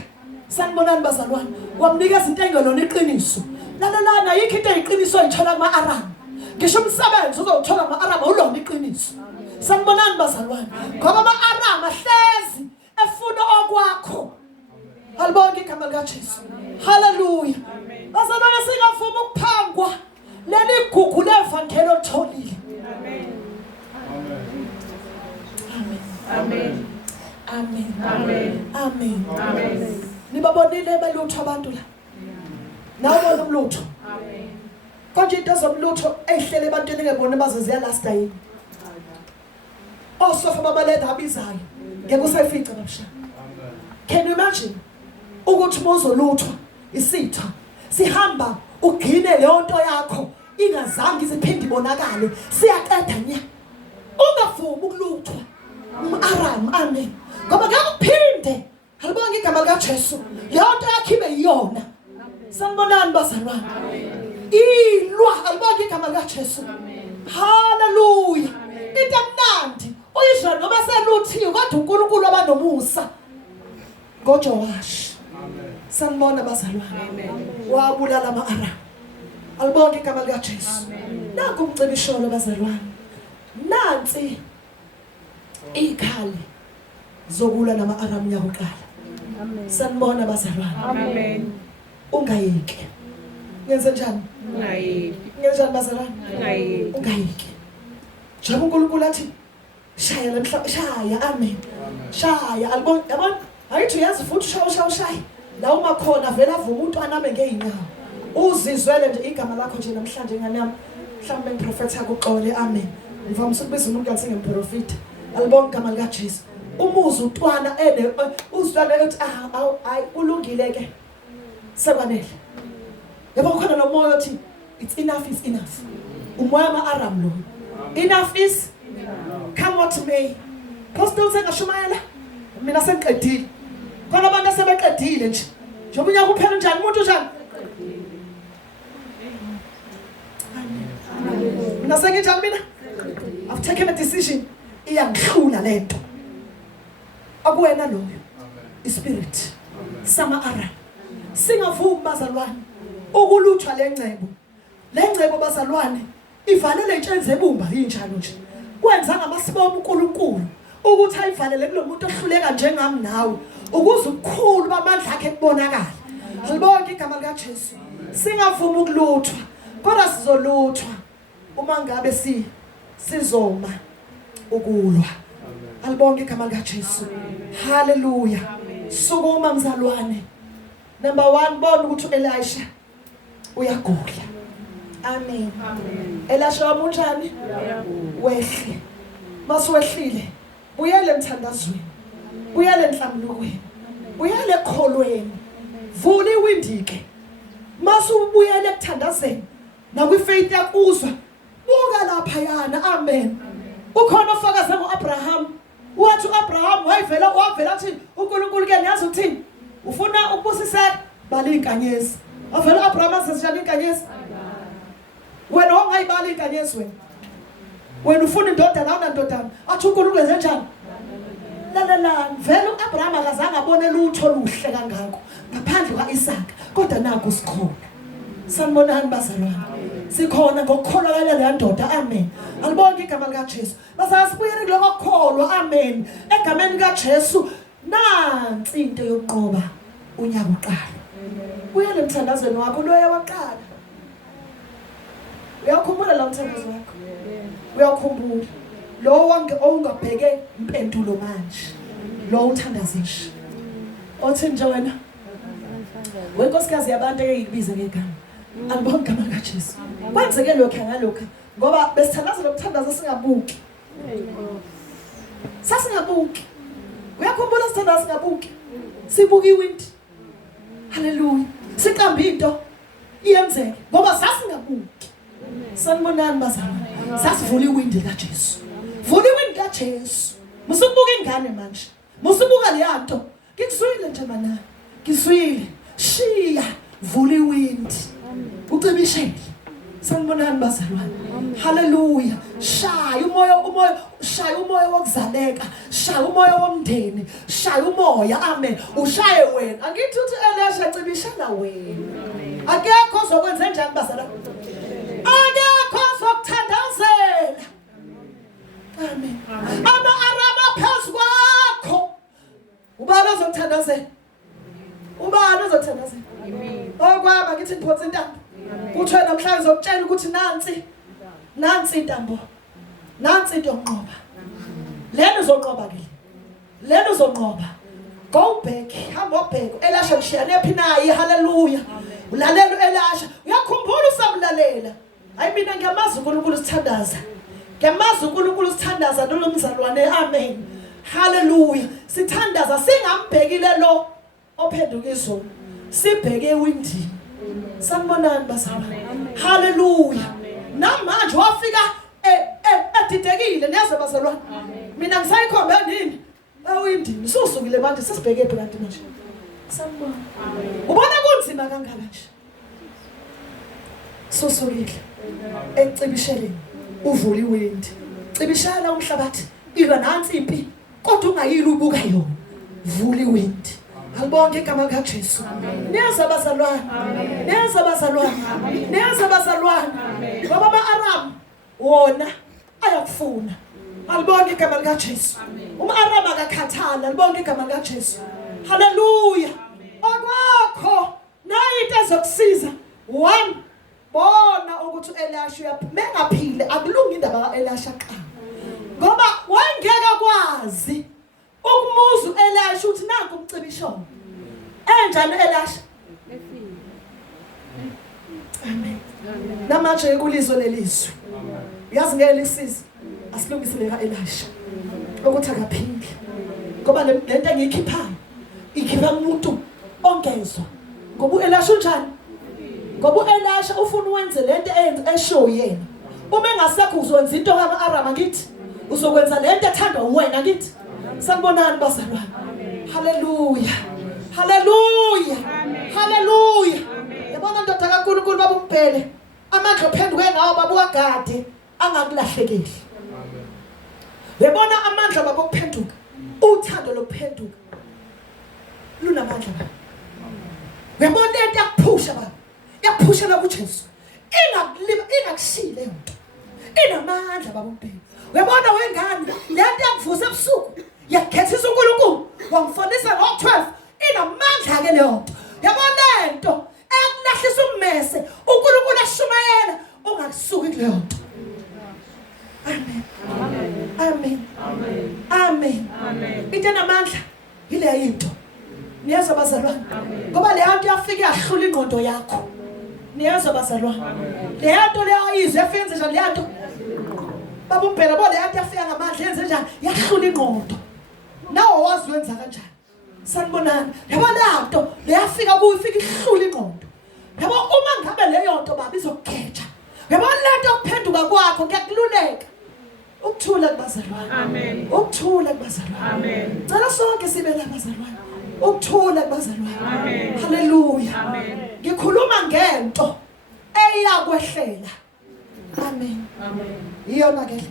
sanibonani bazalwane wamnikeza into engelona iqiniso lalana ayikho into eyiqiniso oyithola kuma-Aramu ngisho umsebenzi uzowuthola kuma-Aramu ulona iqiniso sanibonani bazalwane ngoba ama-Aramu ahlezi efuna okwakho alibonke igama likaJesu haleluya bazalwane singavuma ukuphangwa leli gugu levangeli olitholile amen amen amen amen amen nibabonile belutho abantu la nawubona umlutho amen konje into zomlutho ehlele ebantwini ngebona bazoziya last time osofa babaletha abizayo ngeke usayifica babusha can you imagine ukuthi mozoluthwa isitha sihamba ugcine leyo nto yakho ingazange iziphinde ibonakale siyaqeda nya ungavumi ukuluthwa Aram, amen. Ngoba ngakuphinde. Alibonke igama lika Jesu. Yonke yakhe ibe yiyona. Sanibonani bazalwane. Ilwa alibonke igama lika Jesu. Hallelujah. Into emnandi. UIsrael noma seluthiwe kodwa uNkulunkulu abanomusa. ngoJowash. Sanibona bazalwane. Wabulala ama-Aram. Alibonke igama lika Jesu. Nanku umcibisholo bazalwane. Nansi ikhali zokulwa nama-Aram yakuqala. Sanibona bazalwane. Amen. Ungayeki. Ngenze njani? Ungayeki. Ngenze njani bazalwane? Ungayeki. Ungayeki. Njengoba uNkulunkulu athi shaya lamhla shaya, amen. Shaya alibona yabona ayithi uyazi futhi ushaya la uma khona vela avuma umntwana ame ngeenyawo. Uzizwele nje igama lakho nje namhlanje ngane yami. Mhlawumbe ngiprofetha kuxole, amen. Ngivamise ukubiza umuntu ngathi ngimprofita. Alibona igama lika Jesu. Umuzi untwana uzwana ethi hayi ulungile ke. Sekwanele. Yabo khona nomoya othi it's enough is enough. Umoya ama-Aram lo. Enough is come what may. Apostle sengashumayela. Mina sengiqedile. Khona abantu asebeqedile nje. Njengoba unyaka uphela njani umuntu njani? Mina senginjani mina? I've taken a decision. Iyangihlula lento. Akuwena loyo. Ispirit sama-Aram. Singavumi bazalwane ukuluthwa lencebo. Lencebo bazalwane ivalele intsheni zebumba injalo nje. Kwenza ngamasibomo uNkulunkulu ukuthi ayivalele kulomuntu ohluleka njengami nawe ukuze ukukhulu bamandla akhe kubonakala. Alibonke igama lika Jesu. Singavumi ukuluthwa kodwa sizoluthwa uma ngabe sizoma ukulwa. Alibonke igama lika Jesu. Hallelujah. Sukuma mzalwane. Number 1 bona ukuthi uElisha uyagula. Amen. Elisha wamunjani? Wehle. Masuwehlile. Buyele emthandazweni. Buyele enhlamlukweni. Buyele ekholweni. Vula iwindike. Masubuyele ekuthandazeni. Nakwifaith yakuzwa. Buka lapha yana. Amen. Ukhona ofakaze ngoAbraham. Wathi uAbraham wavela athi uNkulunkulu ke niyazi uthini? Ufuna ukubusiseka bali inkanyezi. Avela uAbraham asesijana inkanyezi. Wena ongayibali inkanyezi wena. Wena ufuna indodana awuna ndodana. Athi uNkulunkulu enze njani? La vele uAbraham akazange abone lutho oluhle kangako ngaphandle kaIsaka. Kodwa naku sikhona. Sanibonani bazalwane. Sikhona ngokukholwa kale ndoda. Amen. Alibonke igama lika Jesu. Basasibuyele kuloko kukholwa. Amen. Egameni lika Jesu nansi into yokuqoba unyaka uqala. Uyele emthandazweni wakho loya waqala. Uyakhumbula la umthandazo wakho? Uyakhumbula. Lo ongabheke impendulo manje. Lo uthandazisha. Othi nje wena. Wenkosikazi yabantu eyibiza ngegama. Alibonke igama lika Jesu. Kwenzeke lokho ngalokho ngoba besithandaza lokuthandaza singabuki. Sasingabuki. Uyakhumbula sithandaza singabuki. Sibuka iwindi. Hallelujah. Siqamba into iyenzeke ngoba sasingabuki. Sanibonani bazalwane. Sasivula iwindi kaJesu. Vula iwindi kaJesu. Musubuka ingane manje. Musubuka leyanto. Ngikuzwile nje mana. Ngizwile. Shiya vula iwindi. Ucibishele. Sanibonani bazalwane. Hallelujah. Shaya umoya wokuzaleka. Shaya umoya womndeni. Shaya umoya. Amen. Ushaye wena. Angithi uthi Elisha cibishela wena. Akekho ozokwenza njani bazalwane? Akekho ozokuthandazela. Amen. Ama-Aram aphezu kwakho. Ubani ozokuthandazela? Ubani ozokuthandazela? Okwaba ngithi ngiphonsa intambo. Kuthi wena namhlanje ngizokutshela ukuthi nansi intambo. Nansi into yokunqoba. Lena uzonqoba ke. Lena uzonqoba. Go back. Hamba ubheke. Elisha ngishiyane phi naye? Hallelujah. Ulalela uElisha. Uyakhumbula usamlalela. Hayi mina ngiyamazi uNkulunkulu sithandaza. Ngiyamazi uNkulunkulu sithandaza lo mzalwane. Amen. Hallelujah. Sithandaza singambhekile lo ophenduka izolo. Sibheke ewindini. Sanibonani bazalwane. Hallelujah. Namanje wafika edidekile neze bazalwane. Mina ngisayikhombe nini? Awindini susukile manje sesibheke phi kanti manje? Sanibona. Ubona kunzima kangaka nje. Susukile. Ecibisheleni uvula iwindi. Cibishela umhlabathi. Ilwa nansi impi kodwa ungayili ubuka yona. Vula iwindi. Alibonke igama likaJesu. Neza bazalwane. Neza bazalwane. Neza bazalwane. Ngoba ama-Aram wona ayakufuna. Alibonke igama likaJesu. Uma-Aram akakhathala, alibonke igama likaJesu. Hallelujah. Okwakho nayo into ezokusiza. One, bona ukuthi uElisha mengaphile akulungi indaba kaElisha qha. Ngoba wayengeke kwazi ukumuza uElisha uthi nanku umcibisholo. Enjani uElisha? Amen. Namanje kulizwe lelizwe. Yazi ngeke lisize. Asilungisele kaElisha. Ukuthi akaphinde. Ngoba lento engiyikhiphayo ikhipha umuntu ongezwe. Ngoba uElisha unjani? Ngoba uElisha ufuna uwenze lento eshow yena. Uma engasekho uzokwenza into kama-Aram ngithi. Uzokwenza lento ethandwa uwena ngithi. Sanibonani bazalwane. Hallelujah. Hallelujah. Hallelujah. Yabona ndoda kaNkulunkulu baba umbhele. Amandla ophenduke ngawo baba uwagade angakulahlekeli. Yabona amandla baba okuphenduka. Uthando lokuphenduka. Lunamandla baba. Yabona lento yakuphusha baba. Yakuphusha la kuJesu. Ingakushile yonke. Inamandla baba umbhele. Uyabona wengane lento yakuvusa ebusuku yakhethisa uNkulunkulu wamfonisa ngo12 inamandla ke leyo nto. Yabona lento ekulahlisa ummese uNkulunkulu ashumayela ungasuki kuleyo nto. Amen. Amen. Amen. Amen. Amen. Into namandla ile into. Niyazwa bazalwane. Ngoba leyo nto yafika yahlula ingqondo yakho. Niyazwa bazalwane. Leyo nto leyo izwe efenze njalo leyo nto. Baba umbhele bo leyo nto yafika ngamandla yenze njani? Yahlula ingqondo. Nawo wazi wenza kanjani? Sanibonani. Yabo lanto leyafika kuyifika ihlula ingqondo. Yabo uma ngabe leyo nto baba izokugeja. Yabo lento okuphenduka kwakho kuyakululeka. Ukuthula kubazalwane. Amen. Ukuthula kubazalwane. Amen. Cela sonke sibe la bazalwane. Ukuthula kubazalwane. Amen. Hallelujah. Amen. Ngikhuluma ngento eyakwehlela. Amen. Amen. Iyona ke.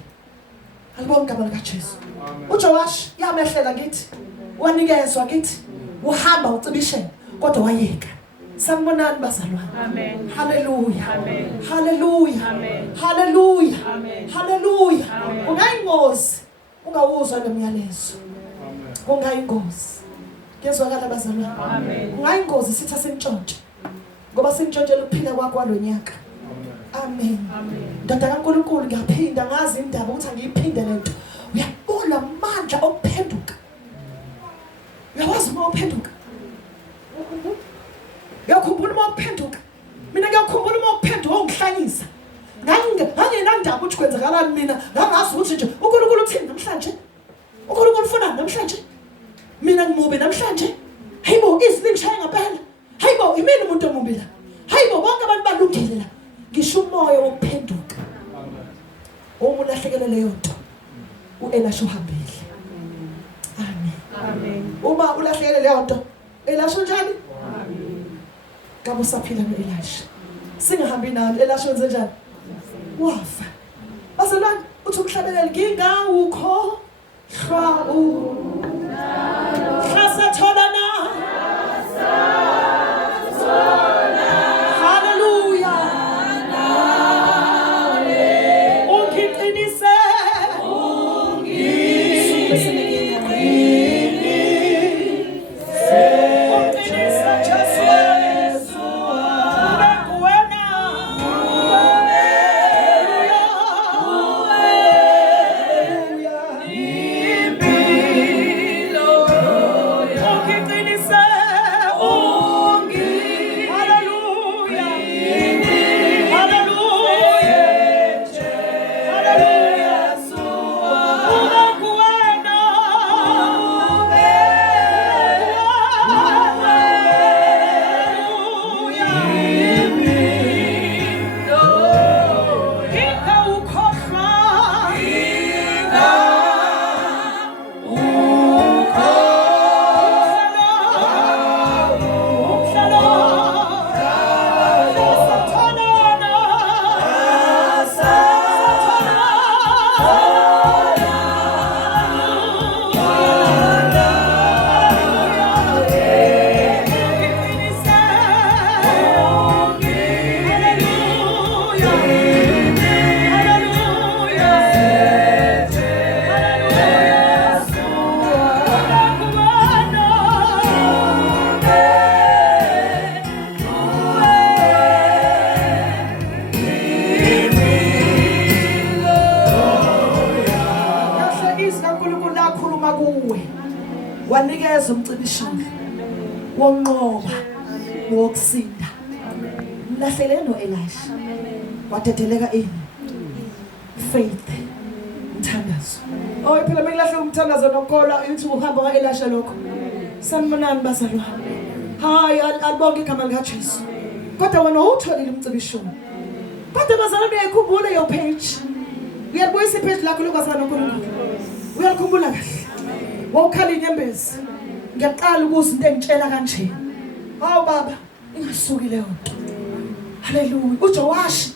Alibonke igama likaJesu. uJowash yamehlela ngithi wanikezwa ngithi uhamba ucibishela kodwa wayeka. Sanibonani bazalwane. Amen. Hallelujah. Amen. Hallelujah. Amen. Hallelujah. Amen. Hallelujah. Ungayingozi ungawuzwa nomyalezo. Amen. Ungayingozi. Ngezwakala bazalwane. Amen. Ungayingozi sithi asintshontshe. Ngoba sintshontshela ukuphila kwakho kwalonyaka. Amen. Amen. Ndoda kaNkulunkulu ngiyaphinda ngazi indaba ukuthi angiyiphinde lento. Uyabona amandla okuphenduka. Uyawazi uma uphenduka. Ngiyakhumbula uma uphenduka. Mina ngiyakhumbula uma uphenduka ungihlanyisa. Nganginandaba ukuthi kwenzakalani mina. Ngangazi ukuthi nje uNkulunkulu uthini namhlanje. uNkulunkulu ufuna namhlanje. Mina ngimubi namhlanje. Hayibo izilingishaya ngempela. Hayibo imini umuntu omubi la. Hayibo bonke abantu balungile la. Ngisho umoya wokuphenduka. Uma ulahlekelele leyo nto uElisha uhambile. Amen. Amen. Uma ulahlekelele leyo nto Elisha njani? Amen. Ngabe usaphila noElisha. Singahambi nayo Elisha wenze njani? Wafa. Bazalwane uthi ukuhlabelele ngingawukho hlwa Khasatholana. Be wanikeza umcibisholo wonqoba wokusinda. Mlahlele noElisha wadedeleka ini faith umthandazo. Oh phela mengilahle umthandazo nokholwa ukuthi uhamba kaElisha lokho. Sanibonani bazalwane. Hayi alibonke igama likaJesu. Kodwa wena utholile umcibisholo. Kodwa bazalwane uyayikhumbula your page. Uyalibuyisa ipage lakho lokuzana noNkulunkulu. Uyalikhumbula kahle. Wawukhala inyembezi. Ngiyaqala ukuze into engitshela kanje. Hawu baba, ingasuki leyo nto. Haleluya. uJowashi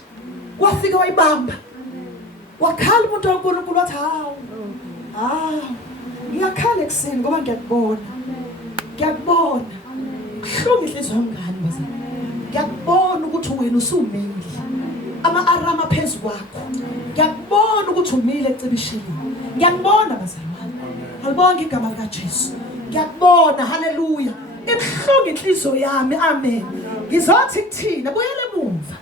wafika wayibamba. Wakhala umuntu kaNkulunkulu wathi hawu. Ngiyakhala ekseni ngoba ngiyakubona. Ngiyakubona. Kuhlungu inhliziyo yomngane bazalwane. Ngiyakubona ukuthi wena usumile. Ama-arama phezu kwakho. Ngiyakubona ukuthi umile ecibishini. Ngiyakubona bazalwane. Alibonke igama likaJesu. Ngiyakubona haleluya. Ibhlungu inhliziyo yami amen. Ngizothi kuthina buyele emuva.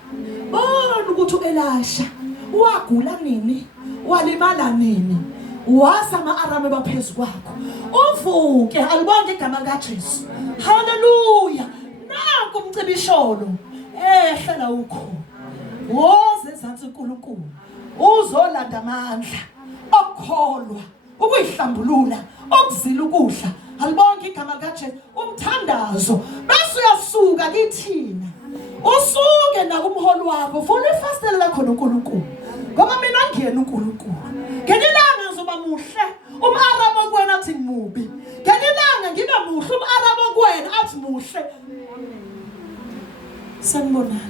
Bona ukuthi uElisha wagula nini? Walimala nini? Wasa ama-arama baphezu kwakho. Uvuke alibonke igama likaJesu. Haleluya. Nanku umcibisholo. Ehlela ukhona. Woze ezansi uNkulunkulu uzolanda amandla okukholwa ukuyihlambulula okuzila ukudla alibonke igama likaJesu umthandazo bese uyasuka kithina usuke na kumholi wakho ufuna ifastela lakho noNkulunkulu ngoba mina ngiyena uNkulunkulu ngelilanga ngizoba muhle umArama kuwena athi mubi ngelilanga ngibe muhle umArama kuwena athi muhle. Sanibonani.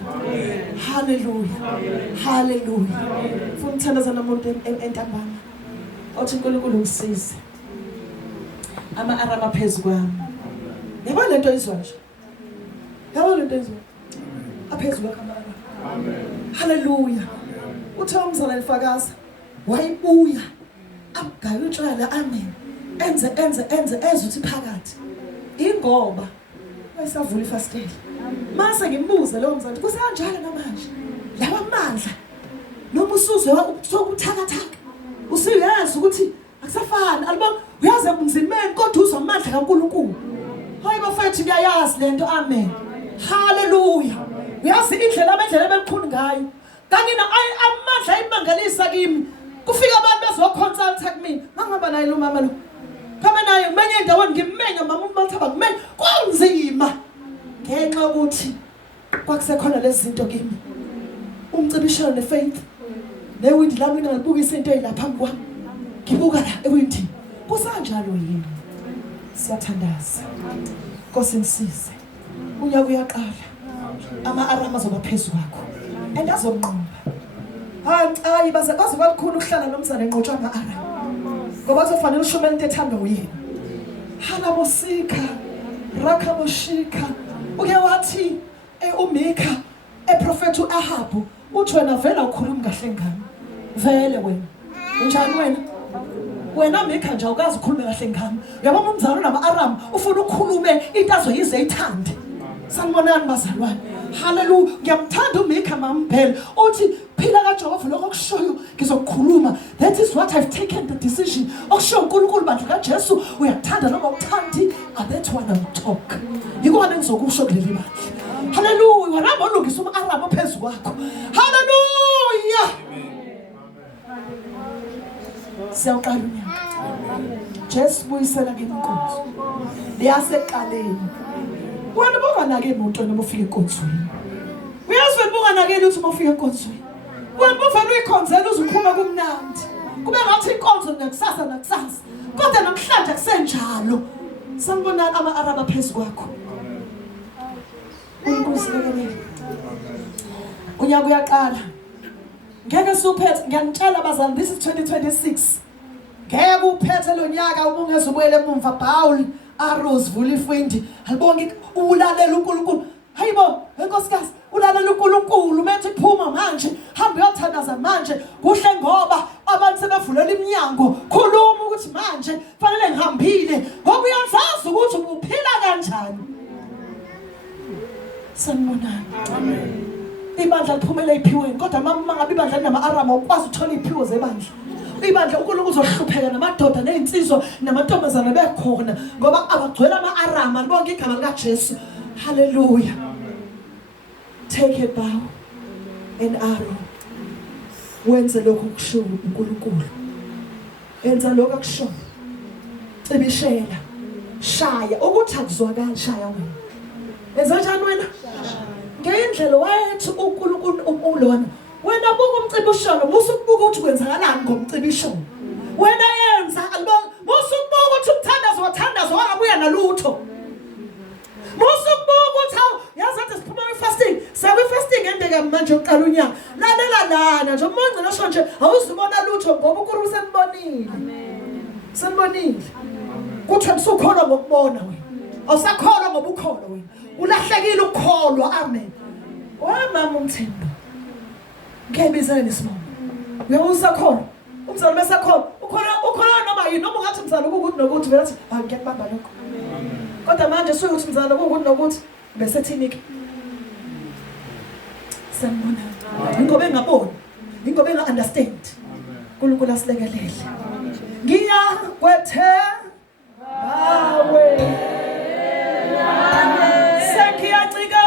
Hallelujah. Hallelujah. Funa ukuthandaza namuntu entambama. Othi uNkulunkulu ngisize. Ama-arama phezu kwami. Yabona lento izwa nje. Yabona lento izwa. Aphezu kwakho ama-arama. Amen. Hallelujah. Uthe umzala lifakaza. Wayibuya. Abugaya utshwala amen. Enze ezuthi phakathi. Ingoba wayesavula ifastela. Mase ngimbuza lo mzala kusanjalo namanje lawa amandla noma usuzwe sokuthakathaka usiyazi ukuthi akusafani alibona uyazi emzimeni kodwa uzwa amandla kaNkulunkulu. Hayi bafethu kuyayazi lento amen. Haleluya. Uyazi indlela bekhulu ngayo kanti na amandla ayimangalisa kimi kufika abantu bezoconsulta kimi ngihamba naye lo mama lo kama naye menye endaweni ngimenya mama uMathaba kumenya kunzima ngenxa yokuthi kwakusekhona lezi zinto kimi umcibisholo nefaith newindi lami lingalibukisa into eyilapha phambi kwami ngibuka la ewindini kusanjalo yini siyathandaza Nkosi ngisize unyaka uyaqala ama-arama azoba phezu kwakho andazonqoba hayi baze kwalikhulu ukuhlala nomzana enqotshwa ama-arama ngoba kuzofanele ushume into ethandwa uyena halabosika rakaboshika uke wathi uMika eprofethi uAhabu uthi wena vela ukhuluma kahle ngami vele wena unjani wena Mika nje awukazi ukukhuluma kahle ngami yabona umzalo nama-arama ufuna ukukhulume into azoyize ithande. Sanibonani bazalwane. Haleluya. Ngiyamthanda uMika mamphela uthi phila kaJehova lokho kushoyo ngizokukhuluma. That is what I've taken the decision. Okusho uNkulunkulu bandla kaJesu uyathanda noma ukuthandi that one I'll talk. Yikona engizokusho kuleli bandla. Haleluya. Wena olungisa umArama phezu kwakho. Haleluya. Siyaqala unyaka. Jesu buyisela kimi inkonzo. Liyaseqaleni. Wena bonganake umuntu noma ufika enkonzweni. Uyazi wena bonganake ukuthi ufika enkonzweni. Wena bofana uyikhonzela uzukhuma kumnandi. Kube ngathi inkonzo nakusasa. Kodwa namhlanje akusenjalo. Sanibonani ama-arama phezu kwakho. Unkusilekelele. Unyaka uyaqala. Ngeke suphethe ngiyanitshela abazali this is 2026. Ngeke uphethe lo nyaka ubungezubuyele emumva Paul Arrows vula ifindi alibonke ulalela uNkulunkulu. Hayibo enkosikazi ulalela uNkulunkulu methi phuma manje hamba uyothandaza manje kuhle ngoba abantu sebevulela iminyango khuluma ukuthi manje fanele ngihambile ngoba uyazazi ukuthi uphila kanjani. Sanibonani. Amen. Ibandla liphumele iphiweni kodwa mama ngabe ibandla linama-arama ukwazi ukuthola iphiwo zebandla. ibandla uNkulunkulu uzohlupheka namadoda nezinsizwa namantombazana bekhona ngoba abagcwele ama-Arama libonke igama likaJesu. Hallelujah. Take a bow and arrow. Wenze lokho kusho uNkulunkulu. Enza lokho akusho. Cibishela. Shaya ukuthi akuzwakali shaya wena. Enza kanjani wena? Ngendlela wayethi uNkulunkulu ulona. Wena buka umcibisholo, musukubuka ukuthi kwenzakalani ngomcibisholo. Wena yenza alibona, musukubuka ukuthi umthandazo wangabuya nalutho. Musukubuka ukuthi yazi athi siphuma kwi-fasting, sakwi-fasting endeke manje uqala unyaka. Lalela lana nje umonce nosho nje awuzibona lutho ngoba uNkulunkulu senibonile. Senibonile. Kuthiwa usukholwa ngokubona wena. Awusakholwa ngoba ukholwa wena. Ulahlekile ukukholwa. Amen. Mama uMthembu. Ngiyabizela nesimamo. Uyawusakholwa. Umzalo besakholwa. Ukholwa noma yini noma ungathi mzalo ukuthi nokuthi vele athi ngiyakubamba lokho. Kodwa manje sokuthi mzalo ukuthi nokuthi bese thini-ke. Sanibona. Ingoba engaboni. Ingoba enga-understand. uNkulunkulu asilekelele. Ngiya kwethemba bawe. Sengiyacika.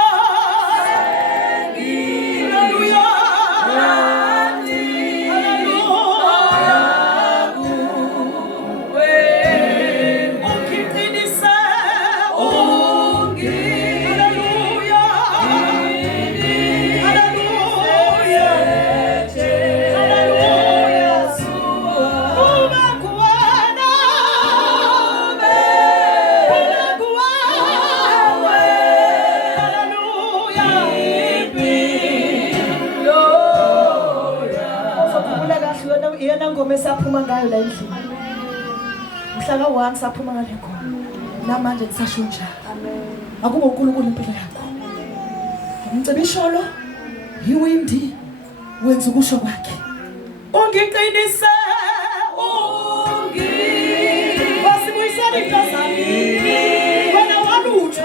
Ngome saphuma ngayo la endlini. Mhla ka-1 saphuma ngale ngoma. Namanje ngisasho njalo. Akube uNkulunkulu impilo yakho. Umcibisholo yiwindi wenza ukusho kwakhe. Ungiqinise wasibuyisela inkazana. Wena walutho.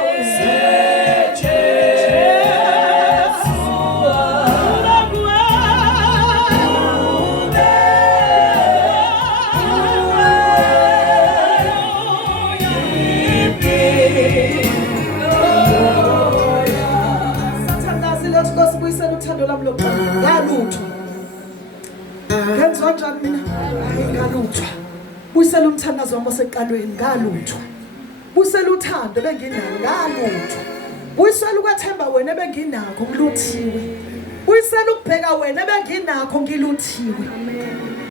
Ngalutho. Ngenzwa njani mina? Ngalutho. Buyisela umthandazo wami oseqalweni ngalutho. Buyisela uthando benginalo ngalutho. Buyisela ukwethemba wena benginakho ngiluthiwe. Buyisela ukubheka wena benginakho ngiluthiwe.